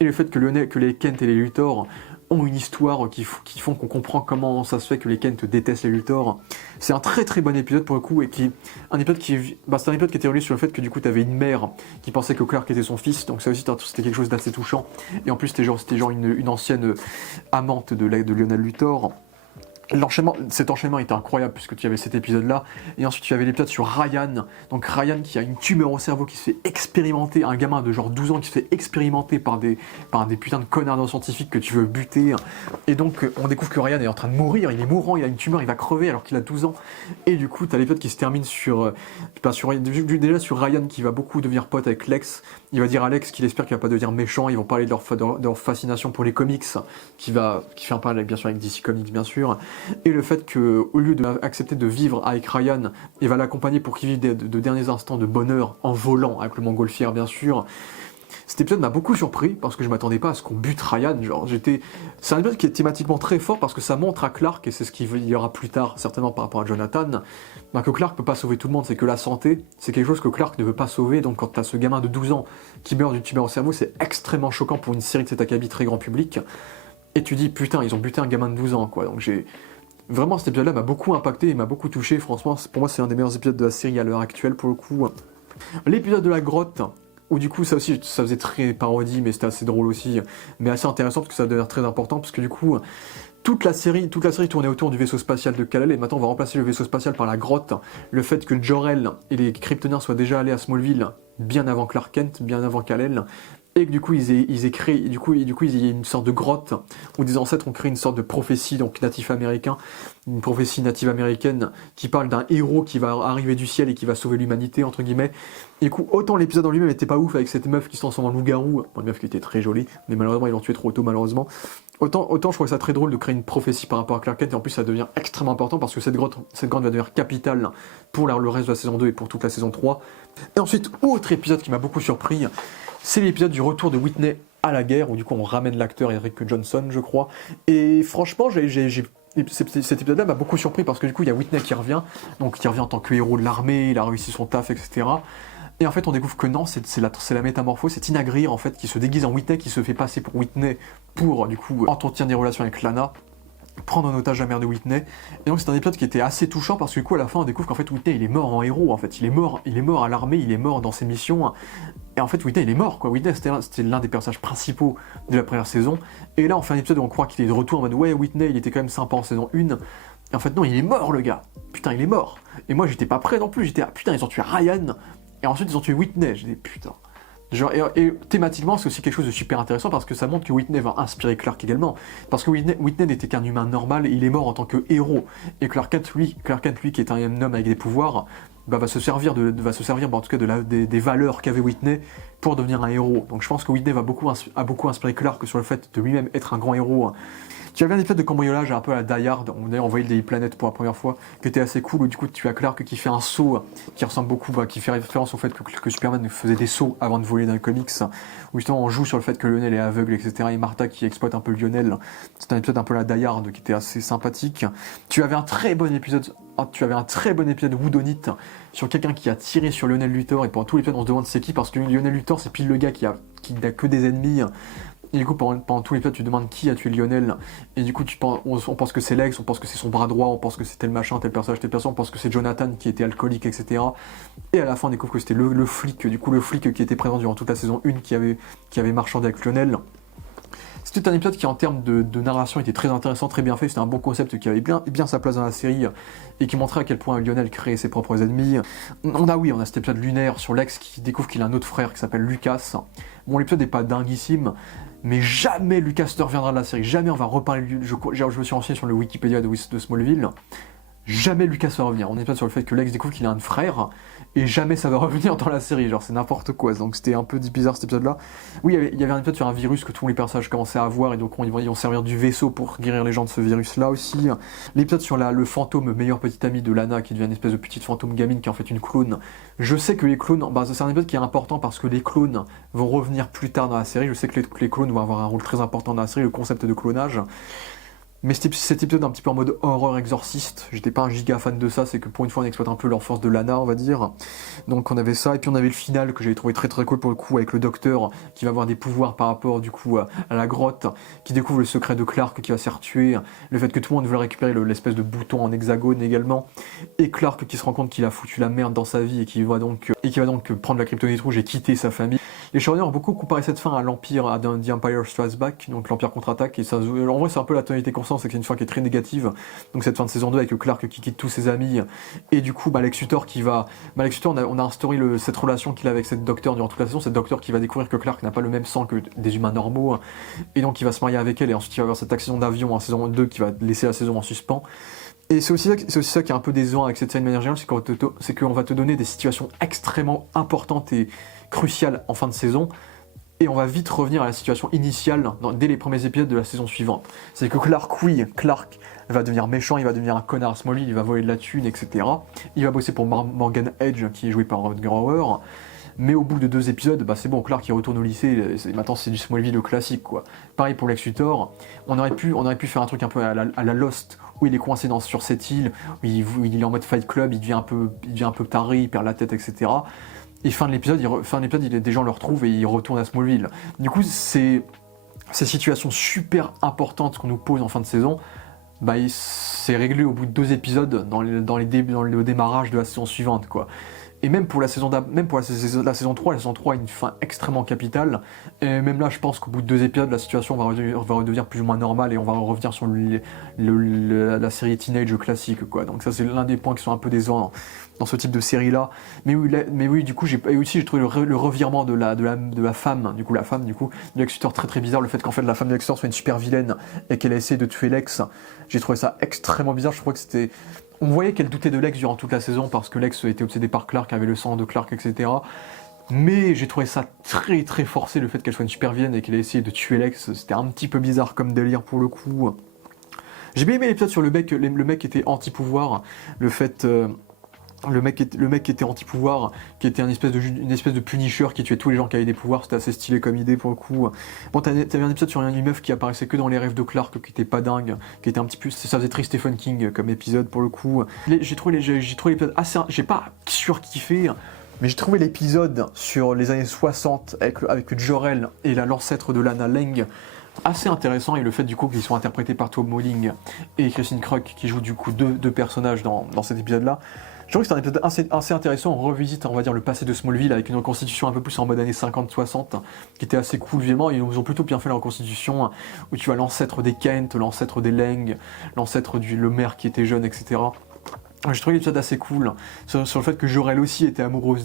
et le fait que les Kent et les Luthor ont une histoire qui font qu'on comprend comment ça se fait que les Kent détestent les Luthor. C'est un très très bon épisode pour le coup, et c'est un épisode qui était relié sur le fait que du coup t'avais une mère qui pensait que Clark était son fils, donc ça aussi c'était quelque chose d'assez touchant, et en plus c'était genre une ancienne amante de Lionel Luthor. Cet enchaînement était incroyable puisque tu avais cet épisode-là, et ensuite tu avais l'épisode sur Ryan, donc Ryan qui a une tumeur au cerveau qui se fait expérimenter, un gamin de genre 12 ans qui se fait expérimenter par des putains de connards scientifiques que tu veux buter, et donc on découvre que Ryan est en train de mourir, il est mourant, il a une tumeur, il va crever alors qu'il a 12 ans, et du coup t'as l'épisode qui se termine déjà sur Ryan qui va beaucoup devenir pote avec Lex. Il va dire à Lex qu'il espère qu'il va pas devenir méchant, ils vont parler de leur fascination pour les comics, qui fait un parallèle bien sûr avec DC Comics bien sûr, et le fait qu'au lieu d'accepter de vivre avec Ryan, il va l'accompagner pour qu'il vive de derniers instants de bonheur en volant avec le montgolfière bien sûr. Cet épisode m'a beaucoup surpris parce que je m'attendais pas à ce qu'on bute Ryan. C'est un épisode qui est thématiquement très fort parce que ça montre à Clark, et c'est ce qu'il y aura plus tard certainement par rapport à Jonathan, que Clark peut pas sauver tout le monde, c'est que la santé, c'est quelque chose que Clark ne veut pas sauver. Donc quand tu as ce gamin de 12 ans qui meurt d'une tumeur au cerveau, c'est extrêmement choquant pour une série de cet acabit très grand public. Et tu dis putain, ils ont buté un gamin de 12 ans quoi. Donc vraiment cet épisode-là m'a beaucoup impacté et m'a beaucoup touché. Franchement, pour moi c'est un des meilleurs épisodes de la série à l'heure actuelle pour le coup. L'épisode de la grotte, où du coup ça aussi ça faisait très parodie, mais c'était assez drôle aussi, mais assez intéressant parce que ça devient très important, parce que du coup toute la série tournait autour du vaisseau spatial de Kal-El, et maintenant on va remplacer le vaisseau spatial par la grotte. Le fait que Jor-El et les Kryptoniens soient déjà allés à Smallville bien avant Clark Kent, bien avant Kal-El, et que du coup ils aient une sorte de grotte où des ancêtres ont créé une sorte de prophétie, donc une prophétie native américaine qui parle d'un héros qui va arriver du ciel et qui va sauver l'humanité entre guillemets. Et du coup autant l'épisode en lui-même était pas ouf avec cette meuf qui se transforme en loup-garou, une meuf qui était très jolie, mais malheureusement ils l'ont tué trop tôt malheureusement. Autant je trouvais ça très drôle de créer une prophétie par rapport à Clark Kent, et en plus ça devient extrêmement important parce que cette grotte va devenir capitale pour le reste de la saison 2 et pour toute la saison 3. Et ensuite, autre épisode qui m'a beaucoup surpris, c'est l'épisode du retour de Whitney à la guerre, où du coup on ramène l'acteur Eric Johnson je crois, et franchement cet épisode-là m'a beaucoup surpris parce que du coup il y a Whitney qui revient en tant que héros de l'armée, il a réussi son taf etc. Et en fait on découvre que non, c'est la métamorphose, c'est Tina Greer en fait qui se déguise en Whitney, qui se fait passer pour Whitney pour du coup entretenir des relations avec Lana, prendre en otage la mère de Whitney. Et donc c'est un épisode qui était assez touchant parce que du coup à la fin on découvre qu'en fait Whitney il est mort en héros, en fait il est mort à l'armée, il est mort dans ses missions, et en fait Whitney il est mort quoi. Whitney c'était l'un des personnages principaux de la première saison, et là on fait un épisode où on croit qu'il est de retour en mode ouais Whitney il était quand même sympa en saison 1, et en fait non, il est mort le gars, putain il est mort. Et moi j'étais pas prêt non plus, putain ils ont tué Ryan, et ensuite ils ont tué Whitney, j'ai dit putain. Et thématiquement, c'est aussi quelque chose de super intéressant parce que ça montre que Whitney va inspirer Clark également. Parce que Whitney n'était qu'un humain normal et il est mort en tant que héros. Et Clark Kent, lui qui est un homme avec des pouvoirs, va se servir en tout cas des valeurs qu'avait Whitney pour devenir un héros. Donc je pense que Whitney a beaucoup inspiré Clark sur le fait de lui-même être un grand héros. Tu avais un épisode de cambriolage un peu à la Die Hard, d'ailleurs on voyait le Daily Planet pour la première fois, qui était assez cool, où du coup tu as Clark qui fait un saut qui ressemble beaucoup, qui fait référence au fait que Superman faisait des sauts avant de voler dans les comics, où justement on joue sur le fait que Lionel est aveugle, etc. Et Martha qui exploite un peu Lionel. C'est un épisode un peu à la Die Hard qui était assez sympathique. Tu avais un très bon épisode Who Done It sur quelqu'un qui a tiré sur Lionel Luthor, et pendant tout l'épisode on se demande c'est qui, parce que Lionel Luthor c'est pile le gars qui n'a que des ennemis. Et du coup, pendant tout l'épisode, tu demandes qui a tué Lionel. Et du coup, on pense que c'est Lex, on pense que c'est son bras droit, on pense que c'est tel machin, tel personnage, on pense que c'est Jonathan qui était alcoolique, etc. Et à la fin, on découvre que c'était le flic, du coup, le flic qui était présent durant toute la saison 1 qui avait marchandé avec Lionel. C'était un épisode qui, en termes de narration, était très intéressant, très bien fait. C'était un bon concept qui avait bien sa place dans la série et qui montrait à quel point Lionel créait ses propres ennemis. On a cet épisode lunaire sur Lex qui découvre qu'il a un autre frère qui s'appelle Lucas. Bon, l'épisode n'est pas dinguissime, mais jamais Lucas ne reviendra de la série. Jamais on va reparler de lui. Je me suis renseigné sur le Wikipédia de Smallville. Jamais Lucas va revenir. On est pas sur le fait que Lex découvre qu'il a un frère, et jamais ça va revenir dans la série. Genre, c'est n'importe quoi. Donc, c'était un peu bizarre cet épisode-là. Oui, il y avait un épisode sur un virus que tous les personnages commençaient à avoir, et donc ils vont servir du vaisseau pour guérir les gens de ce virus-là aussi. L'épisode sur le fantôme, meilleur petit ami de Lana, qui devient une espèce de petite fantôme gamine qui est en fait une clone. Je sais que les clones, c'est un épisode qui est important parce que les clones vont revenir plus tard dans la série. Je sais que les clones vont avoir un rôle très important dans la série, le concept de clonage. Mais cet épisode un petit peu en mode horreur exorciste, j'étais pas un giga fan de ça, c'est que pour une fois on exploite un peu l'enfance de Lana, on va dire. Donc on avait ça, et puis on avait le final que j'avais trouvé très très cool pour le coup, avec le docteur qui va avoir des pouvoirs par rapport du coup à la grotte, qui découvre le secret de Clark qui va se faire tuer, le fait que tout le monde veut récupérer l'espèce de bouton en hexagone également, et Clark qui se rend compte qu'il a foutu la merde dans sa vie et qui va donc prendre la kryptonite rouge et quitter sa famille. Les showrunners ont beaucoup comparé cette fin à l'Empire, à The Empire Strikes Back, donc l'Empire contre-attaque, et ça, en vrai c'est un peu la tonalité constante, c'est que c'est une fin qui est très négative, donc cette fin de saison 2 avec Clark qui quitte tous ses amis, et du coup Lex Luthor Lex Luthor, on a instauré cette relation qu'il a avec cette docteur durant toute la saison, cette docteur qui va découvrir que Clark n'a pas le même sang que des humains normaux, et donc il va se marier avec elle, et ensuite il va avoir cette accident d'avion en saison 2 qui va laisser la saison en suspens. Et c'est aussi ça qui est un peu décevant avec cette série de manière générale, c'est qu'on va te donner des situations extrêmement importantes et cruciales en fin de saison, et on va vite revenir à la situation initiale dès les premiers épisodes de la saison suivante. C'est que Clark va devenir méchant, il va devenir un connard à Smallville, il va voler de la thune, etc. Il va bosser pour Morgan Edge, qui est joué par Rod Grower. Mais au bout de 2 épisodes, c'est bon, Clark il retourne au lycée, maintenant c'est du Smallville classique, quoi. Pareil pour Lex Luthor, on aurait pu faire un truc un peu à la Lost, où il est coincé sur cette île, où il est en mode Fight Club, il devient un peu taré, il perd la tête, etc. Et fin de l'épisode, des gens le retrouvent et il retourne à Smallville. Du coup, ces situations super importantes qu'on nous pose en fin de saison, c'est réglé au bout de 2 épisodes dans le démarrage de la saison suivante, quoi. Et même pour la saison 3, la saison 3 a une fin extrêmement capitale. Et même là, je pense qu'au bout de 2 épisodes, la situation va redevenir plus ou moins normale et on va revenir sur la série teenage classique, quoi. Donc ça, c'est l'un des points qui sont un peu décevants dans ce type de série-là. Mais oui, du coup, j'ai trouvé le revirement de la femme, du coup, de Lex Luthor très très bizarre. Le fait qu'en fait la femme de Lex Luthor soit une super vilaine et qu'elle a essayé de tuer Lex, j'ai trouvé ça extrêmement bizarre. Je crois que c'était... On voyait qu'elle doutait de Lex durant toute la saison parce que Lex était obsédé par Clark, avait le sang de Clark, etc. Mais j'ai trouvé ça très très forcé, le fait qu'elle soit une super vilaine et qu'elle ait essayé de tuer Lex. C'était un petit peu bizarre comme délire pour le coup. J'ai bien aimé l'épisode sur le mec qui était anti-pouvoir, le mec qui était anti-pouvoir, qui était une espèce de Punisher qui tuait tous les gens qui avaient des pouvoirs, c'était assez stylé comme idée pour le coup. Bon, t'avais un épisode sur une meuf qui apparaissait que dans les rêves de Clark, qui était pas dingue, qui était un petit peu... Ça faisait très Stephen King comme épisode pour le coup. J'ai trouvé l'épisode assez... J'ai pas surkiffé, mais j'ai trouvé l'épisode sur les années 60 avec Jor-El et l'ancêtre de Lana Lang assez intéressant, et le fait du coup qu'ils soient interprétés par Tom Welling et Christine Kruk qui jouent du coup deux personnages dans cet épisode-là. Je trouve que c'est un épisode assez intéressant. On revisite, on va dire, le passé de Smallville avec une reconstitution un peu plus en mode années 50-60, qui était assez cool visuellement. Ils ont plutôt bien fait la reconstitution, où tu as l'ancêtre des Kent, l'ancêtre des Lang, l'ancêtre le maire qui était jeune, etc. J'ai trouvé l'épisode assez cool sur le fait que Jor-El aussi était amoureux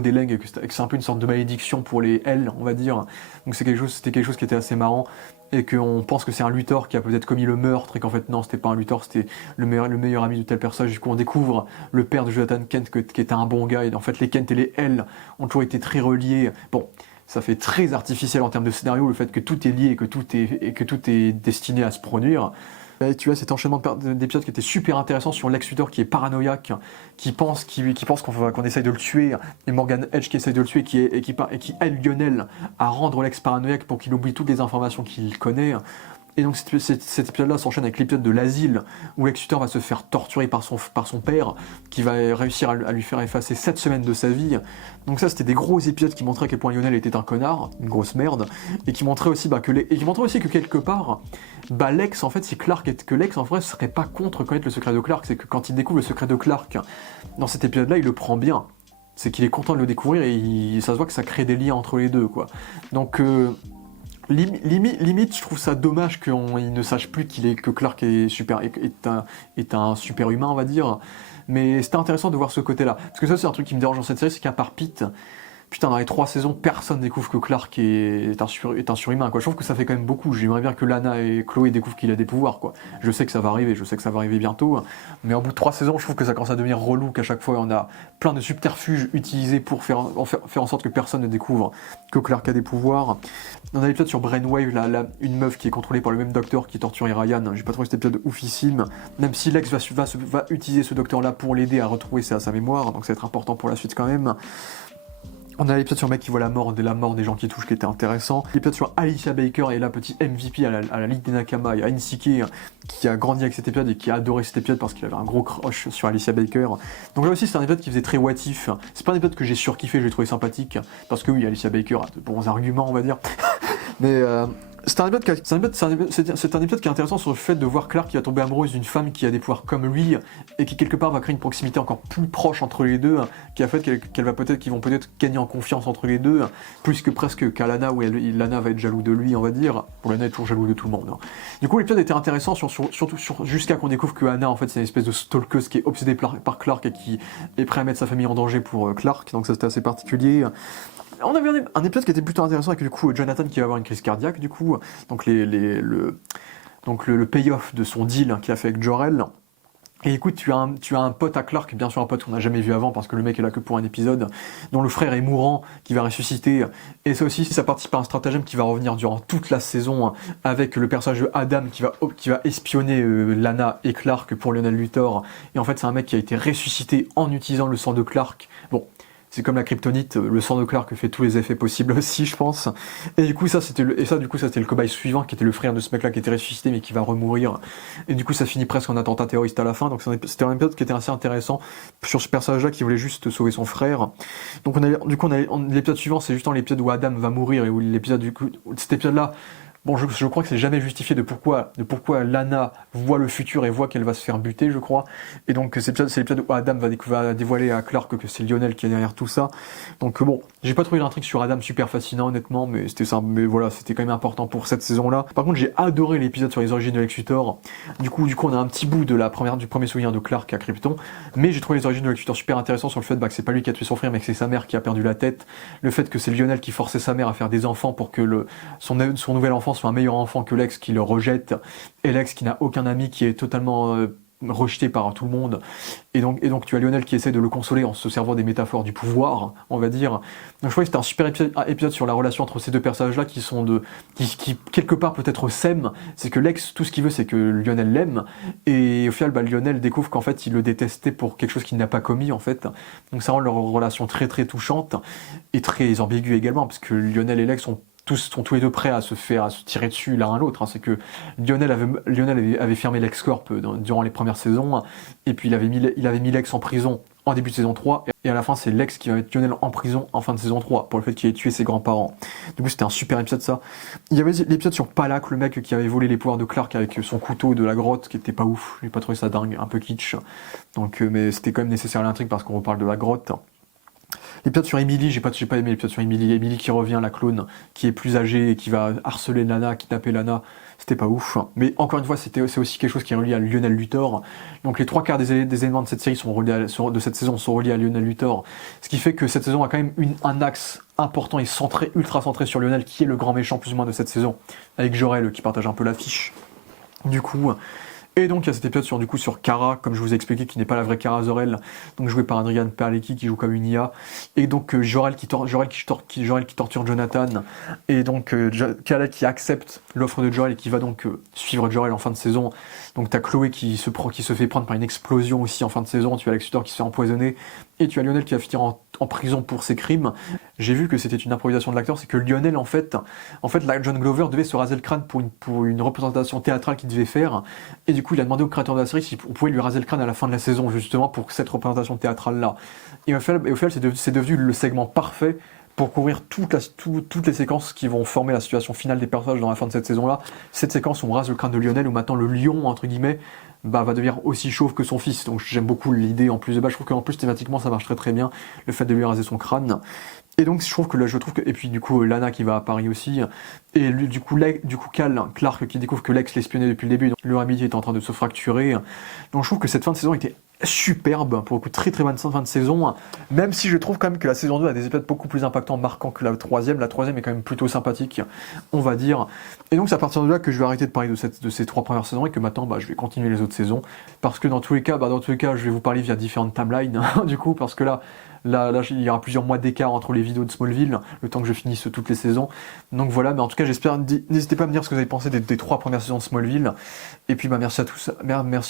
des Lang, et que c'est un peu une sorte de malédiction pour les L, on va dire. Donc c'était quelque chose qui était assez marrant. et qu'on pense que c'est un Luthor qui a peut-être commis le meurtre, et qu'en fait non, c'était pas un Luthor, c'était le meilleur ami de tel personnage. Du coup on découvre le père de Jonathan Kent qui était un bon gars, et en fait les Kent et les L ont toujours été très reliés. Bon, ça fait très artificiel en termes de scénario, le fait que tout est lié et que tout est destiné à se produire. Et tu as cet enchaînement d'épisodes qui était super intéressant sur Lex Luthor qui est paranoïaque, qui pense qu'on essaye de le tuer, et Morgan Edge qui essaye de le tuer et qui aide Lionel à rendre Lex paranoïaque pour qu'il oublie toutes les informations qu'il connaît. Et donc cet épisode-là s'enchaîne avec l'épisode de l'asile, où Lex Luthor va se faire torturer par son père, qui va réussir à lui faire effacer 7 semaines de sa vie. Donc ça, c'était des gros épisodes qui montraient à quel point Lionel était un connard, une grosse merde, et qui montraient aussi, que quelque part, Lex, en fait, c'est que Lex, en vrai, serait pas contre connaître le secret de Clark. C'est que quand il découvre le secret de Clark, dans cet épisode-là, il le prend bien. C'est qu'il est content de le découvrir, et ça se voit que ça crée des liens entre les deux, quoi. Donc... limite, je trouve ça dommage qu'il ne sache plus que Clark est un super humain, on va dire. Mais c'était intéressant de voir ce côté-là. Parce que ça, c'est un truc qui me dérange dans cette série, c'est qu'à part Pete, putain, dans les 3 saisons, personne découvre que Clark est un surhumain, quoi. Je trouve que ça fait quand même beaucoup. J'aimerais bien que Lana et Chloé découvrent qu'il a des pouvoirs, quoi. Je sais que ça va arriver bientôt. Mais au bout de 3 saisons, je trouve que ça commence à devenir relou, qu'à chaque fois, on a plein de subterfuges utilisés pour faire en sorte que personne ne découvre que Clark a des pouvoirs. Dans un épisode sur Brainwave, une meuf qui est contrôlée par le même docteur qui torturait Ryan, j'ai pas trouvé cet épisode oufissime, même si Lex va utiliser ce docteur-là pour l'aider à retrouver sa mémoire, donc ça va être important pour la suite quand même. On a l'épisode sur le mec qui voit la mort des gens qui touchent, qui était intéressant. L'épisode sur Alicia Baker et la petite MVP à la Ligue des Nakama. Il y a Insike qui a grandi avec cet épisode et qui a adoré cet épisode parce qu'il avait un gros crush sur Alicia Baker. Donc là aussi, c'est un épisode qui faisait très what if. C'est pas un épisode que j'ai surkiffé, je l'ai trouvé sympathique. Parce que oui, Alicia Baker a de bons arguments, on va dire. Mais c'est un épisode qui est intéressant sur le fait de voir Clark qui va tomber amoureuse d'une femme qui a des pouvoirs comme lui et qui quelque part va créer une proximité encore plus proche entre les deux, qui a fait qu'ils vont peut-être gagner en confiance entre les deux, plus que presque qu'à Lana où Lana va être jaloux de lui, on va dire. Bon, Lana est toujours jaloux de tout le monde. Hein. Du coup, l'épisode était intéressant surtout jusqu'à qu'on découvre que Anna en fait c'est une espèce de stalkeuse qui est obsédée par Clark et qui est prêt à mettre sa famille en danger pour Clark. Donc ça c'était assez particulier. On avait un épisode qui était plutôt intéressant avec du coup Jonathan qui va avoir une crise cardiaque du coup, donc le payoff de son deal qu'il a fait avec Jor-El. Et écoute, tu as un pote à Clark, bien sûr un pote qu'on n'a jamais vu avant parce que le mec est là que pour un épisode, dont le frère est mourant, qui va ressusciter. Et ça aussi, ça participe à un stratagème qui va revenir durant toute la saison avec le personnage de Adam qui va espionner Lana et Clark pour Lionel Luthor. Et en fait, c'est un mec qui a été ressuscité en utilisant le sang de Clark. Bon. C'est comme la kryptonite, le sang de Clark fait tous les effets possibles aussi, je pense. Et du coup, ça c'était le cobaye suivant, qui était le frère de ce mec-là qui était ressuscité mais qui va remourir. Et du coup, ça finit presque en attentat terroriste à la fin. Donc c'était un épisode qui était assez intéressant sur ce personnage-là qui voulait juste sauver son frère. Donc l'épisode suivant, c'est justement l'épisode où Adam va mourir et où cet épisode-là. Bon, je crois que c'est jamais justifié de pourquoi Lana voit le futur et voit qu'elle va se faire buter, je crois. Et donc c'est l'épisode où Adam va dévoiler à Clark que c'est Lionel qui est derrière tout ça. Donc bon, j'ai pas trouvé l'intrigue sur Adam super fascinant honnêtement, mais mais voilà, c'était quand même important pour cette saison-là. Par contre, j'ai adoré l'épisode sur les origines de Lex Luthor. Du coup, on a un petit bout du premier souvenir de Clark à Krypton, mais j'ai trouvé les origines de Lex Luthor super intéressant sur le fait que c'est pas lui qui a tué son frère, mais que c'est sa mère qui a perdu la tête. Le fait que c'est Lionel qui forçait sa mère à faire des enfants pour que son nouvel enfant soit un meilleur enfant que Lex qui le rejette, et Lex qui n'a aucun ami, qui est totalement rejeté par tout le monde, et donc tu as Lionel qui essaie de le consoler en se servant des métaphores du pouvoir, on va dire. Donc je trouvais que c'était un super épisode sur la relation entre ces deux personnages-là qui quelque part peut-être s'aiment. C'est que Lex, tout ce qu'il veut, c'est que Lionel l'aime, et au final, Lionel découvre qu'en fait, il le détestait pour quelque chose qu'il n'a pas commis, en fait. Donc ça rend leur relation très très touchante, et très ambiguë également, parce que Lionel et Lex sont tous les deux prêts à se tirer dessus l'un à l'autre. Hein. C'est que Lionel avait fermé LexCorp durant les premières saisons, et puis il avait mis Lex en prison en début de saison 3, et à la fin c'est Lex qui va mettre Lionel en prison en fin de saison 3 pour le fait qu'il ait tué ses grands-parents. Du coup c'était un super épisode ça. Il y avait l'épisode sur Palak, le mec qui avait volé les pouvoirs de Clark avec son couteau de la grotte, qui était pas ouf, j'ai pas trouvé ça dingue, un peu kitsch. Donc, mais c'était quand même nécessaire à l'intrigue parce qu'on reparle de la grotte. L'épisode sur Emily, j'ai pas aimé l'épisode sur Emily qui revient, la clone, qui est plus âgée et qui va harceler Lana, kidnapper Lana. c'était pas ouf. Mais encore une fois, c'est aussi quelque chose qui est relié à Lionel Luthor. Donc les 3 quarts des éléments de cette série de cette saison sont reliés à Lionel Luthor. Ce qui fait que cette saison a quand même un axe important et centré, ultra centré sur Lionel, qui est le grand méchant plus ou moins de cette saison, avec Jor-El qui partage un peu l'affiche. Du coup... Et donc il y a cet épisode sur Kara, comme je vous ai expliqué, qui n'est pas la vraie Kara Zor-El, donc joué par Adrian Palicki qui joue comme une IA, et donc Jor-El qui torture Jonathan, et donc Kal-El qui accepte l'offre de Jor-El et qui va donc suivre Jor-El en fin de saison. Donc t'as Chloé qui se fait prendre par une explosion aussi en fin de saison, tu as Lex Luthor qui se fait empoisonner, et tu as Lionel qui va finir en prison pour ses crimes. J'ai vu que c'était une improvisation de l'acteur, c'est que Lionel en fait John Glover devait se raser le crâne pour une représentation théâtrale qu'il devait faire, et du coup il a demandé au créateur de la série si on pouvait lui raser le crâne à la fin de la saison justement pour cette représentation théâtrale là. Et au final c'est devenu le segment parfait pour couvrir toutes les séquences qui vont former la situation finale des personnages dans la fin de cette saison là. Cette séquence où on rase le crâne de Lionel, où maintenant le lion entre guillemets va devenir aussi chauve que son fils. Donc j'aime beaucoup l'idée en plus de base. Je trouve qu'en plus thématiquement ça marche très très bien, le fait de lui raser son crâne. Et donc et puis du coup Lana qui va à Paris aussi, et lui, du coup Clark qui découvre que Lex l'espionnait depuis le début, donc leur amitié est en train de se fracturer. Donc je trouve que cette fin de saison était superbe, pour le coup très très bonne fin de saison, même si je trouve quand même que la saison 2 a des épisodes beaucoup plus impactants, marquants que la troisième est quand même plutôt sympathique, on va dire. Et donc c'est à partir de là que je vais arrêter de parler de ces 3 premières saisons, et que maintenant je vais continuer les autres saisons, parce que dans tous les cas je vais vous parler via différentes timelines, du coup, parce que là, il y aura plusieurs mois d'écart entre les vidéos de Smallville, le temps que je finisse toutes les saisons. Donc voilà, mais en tout cas, n'hésitez pas à me dire ce que vous avez pensé des 3 premières saisons de Smallville. Et puis merci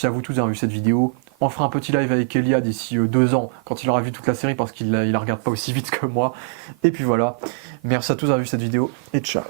à vous tous d'avoir vu cette vidéo. On fera un petit live avec Elia d'ici 2 ans, quand il aura vu toute la série, parce qu'il la regarde pas aussi vite que moi. Et puis voilà, merci à tous d'avoir vu cette vidéo, et ciao.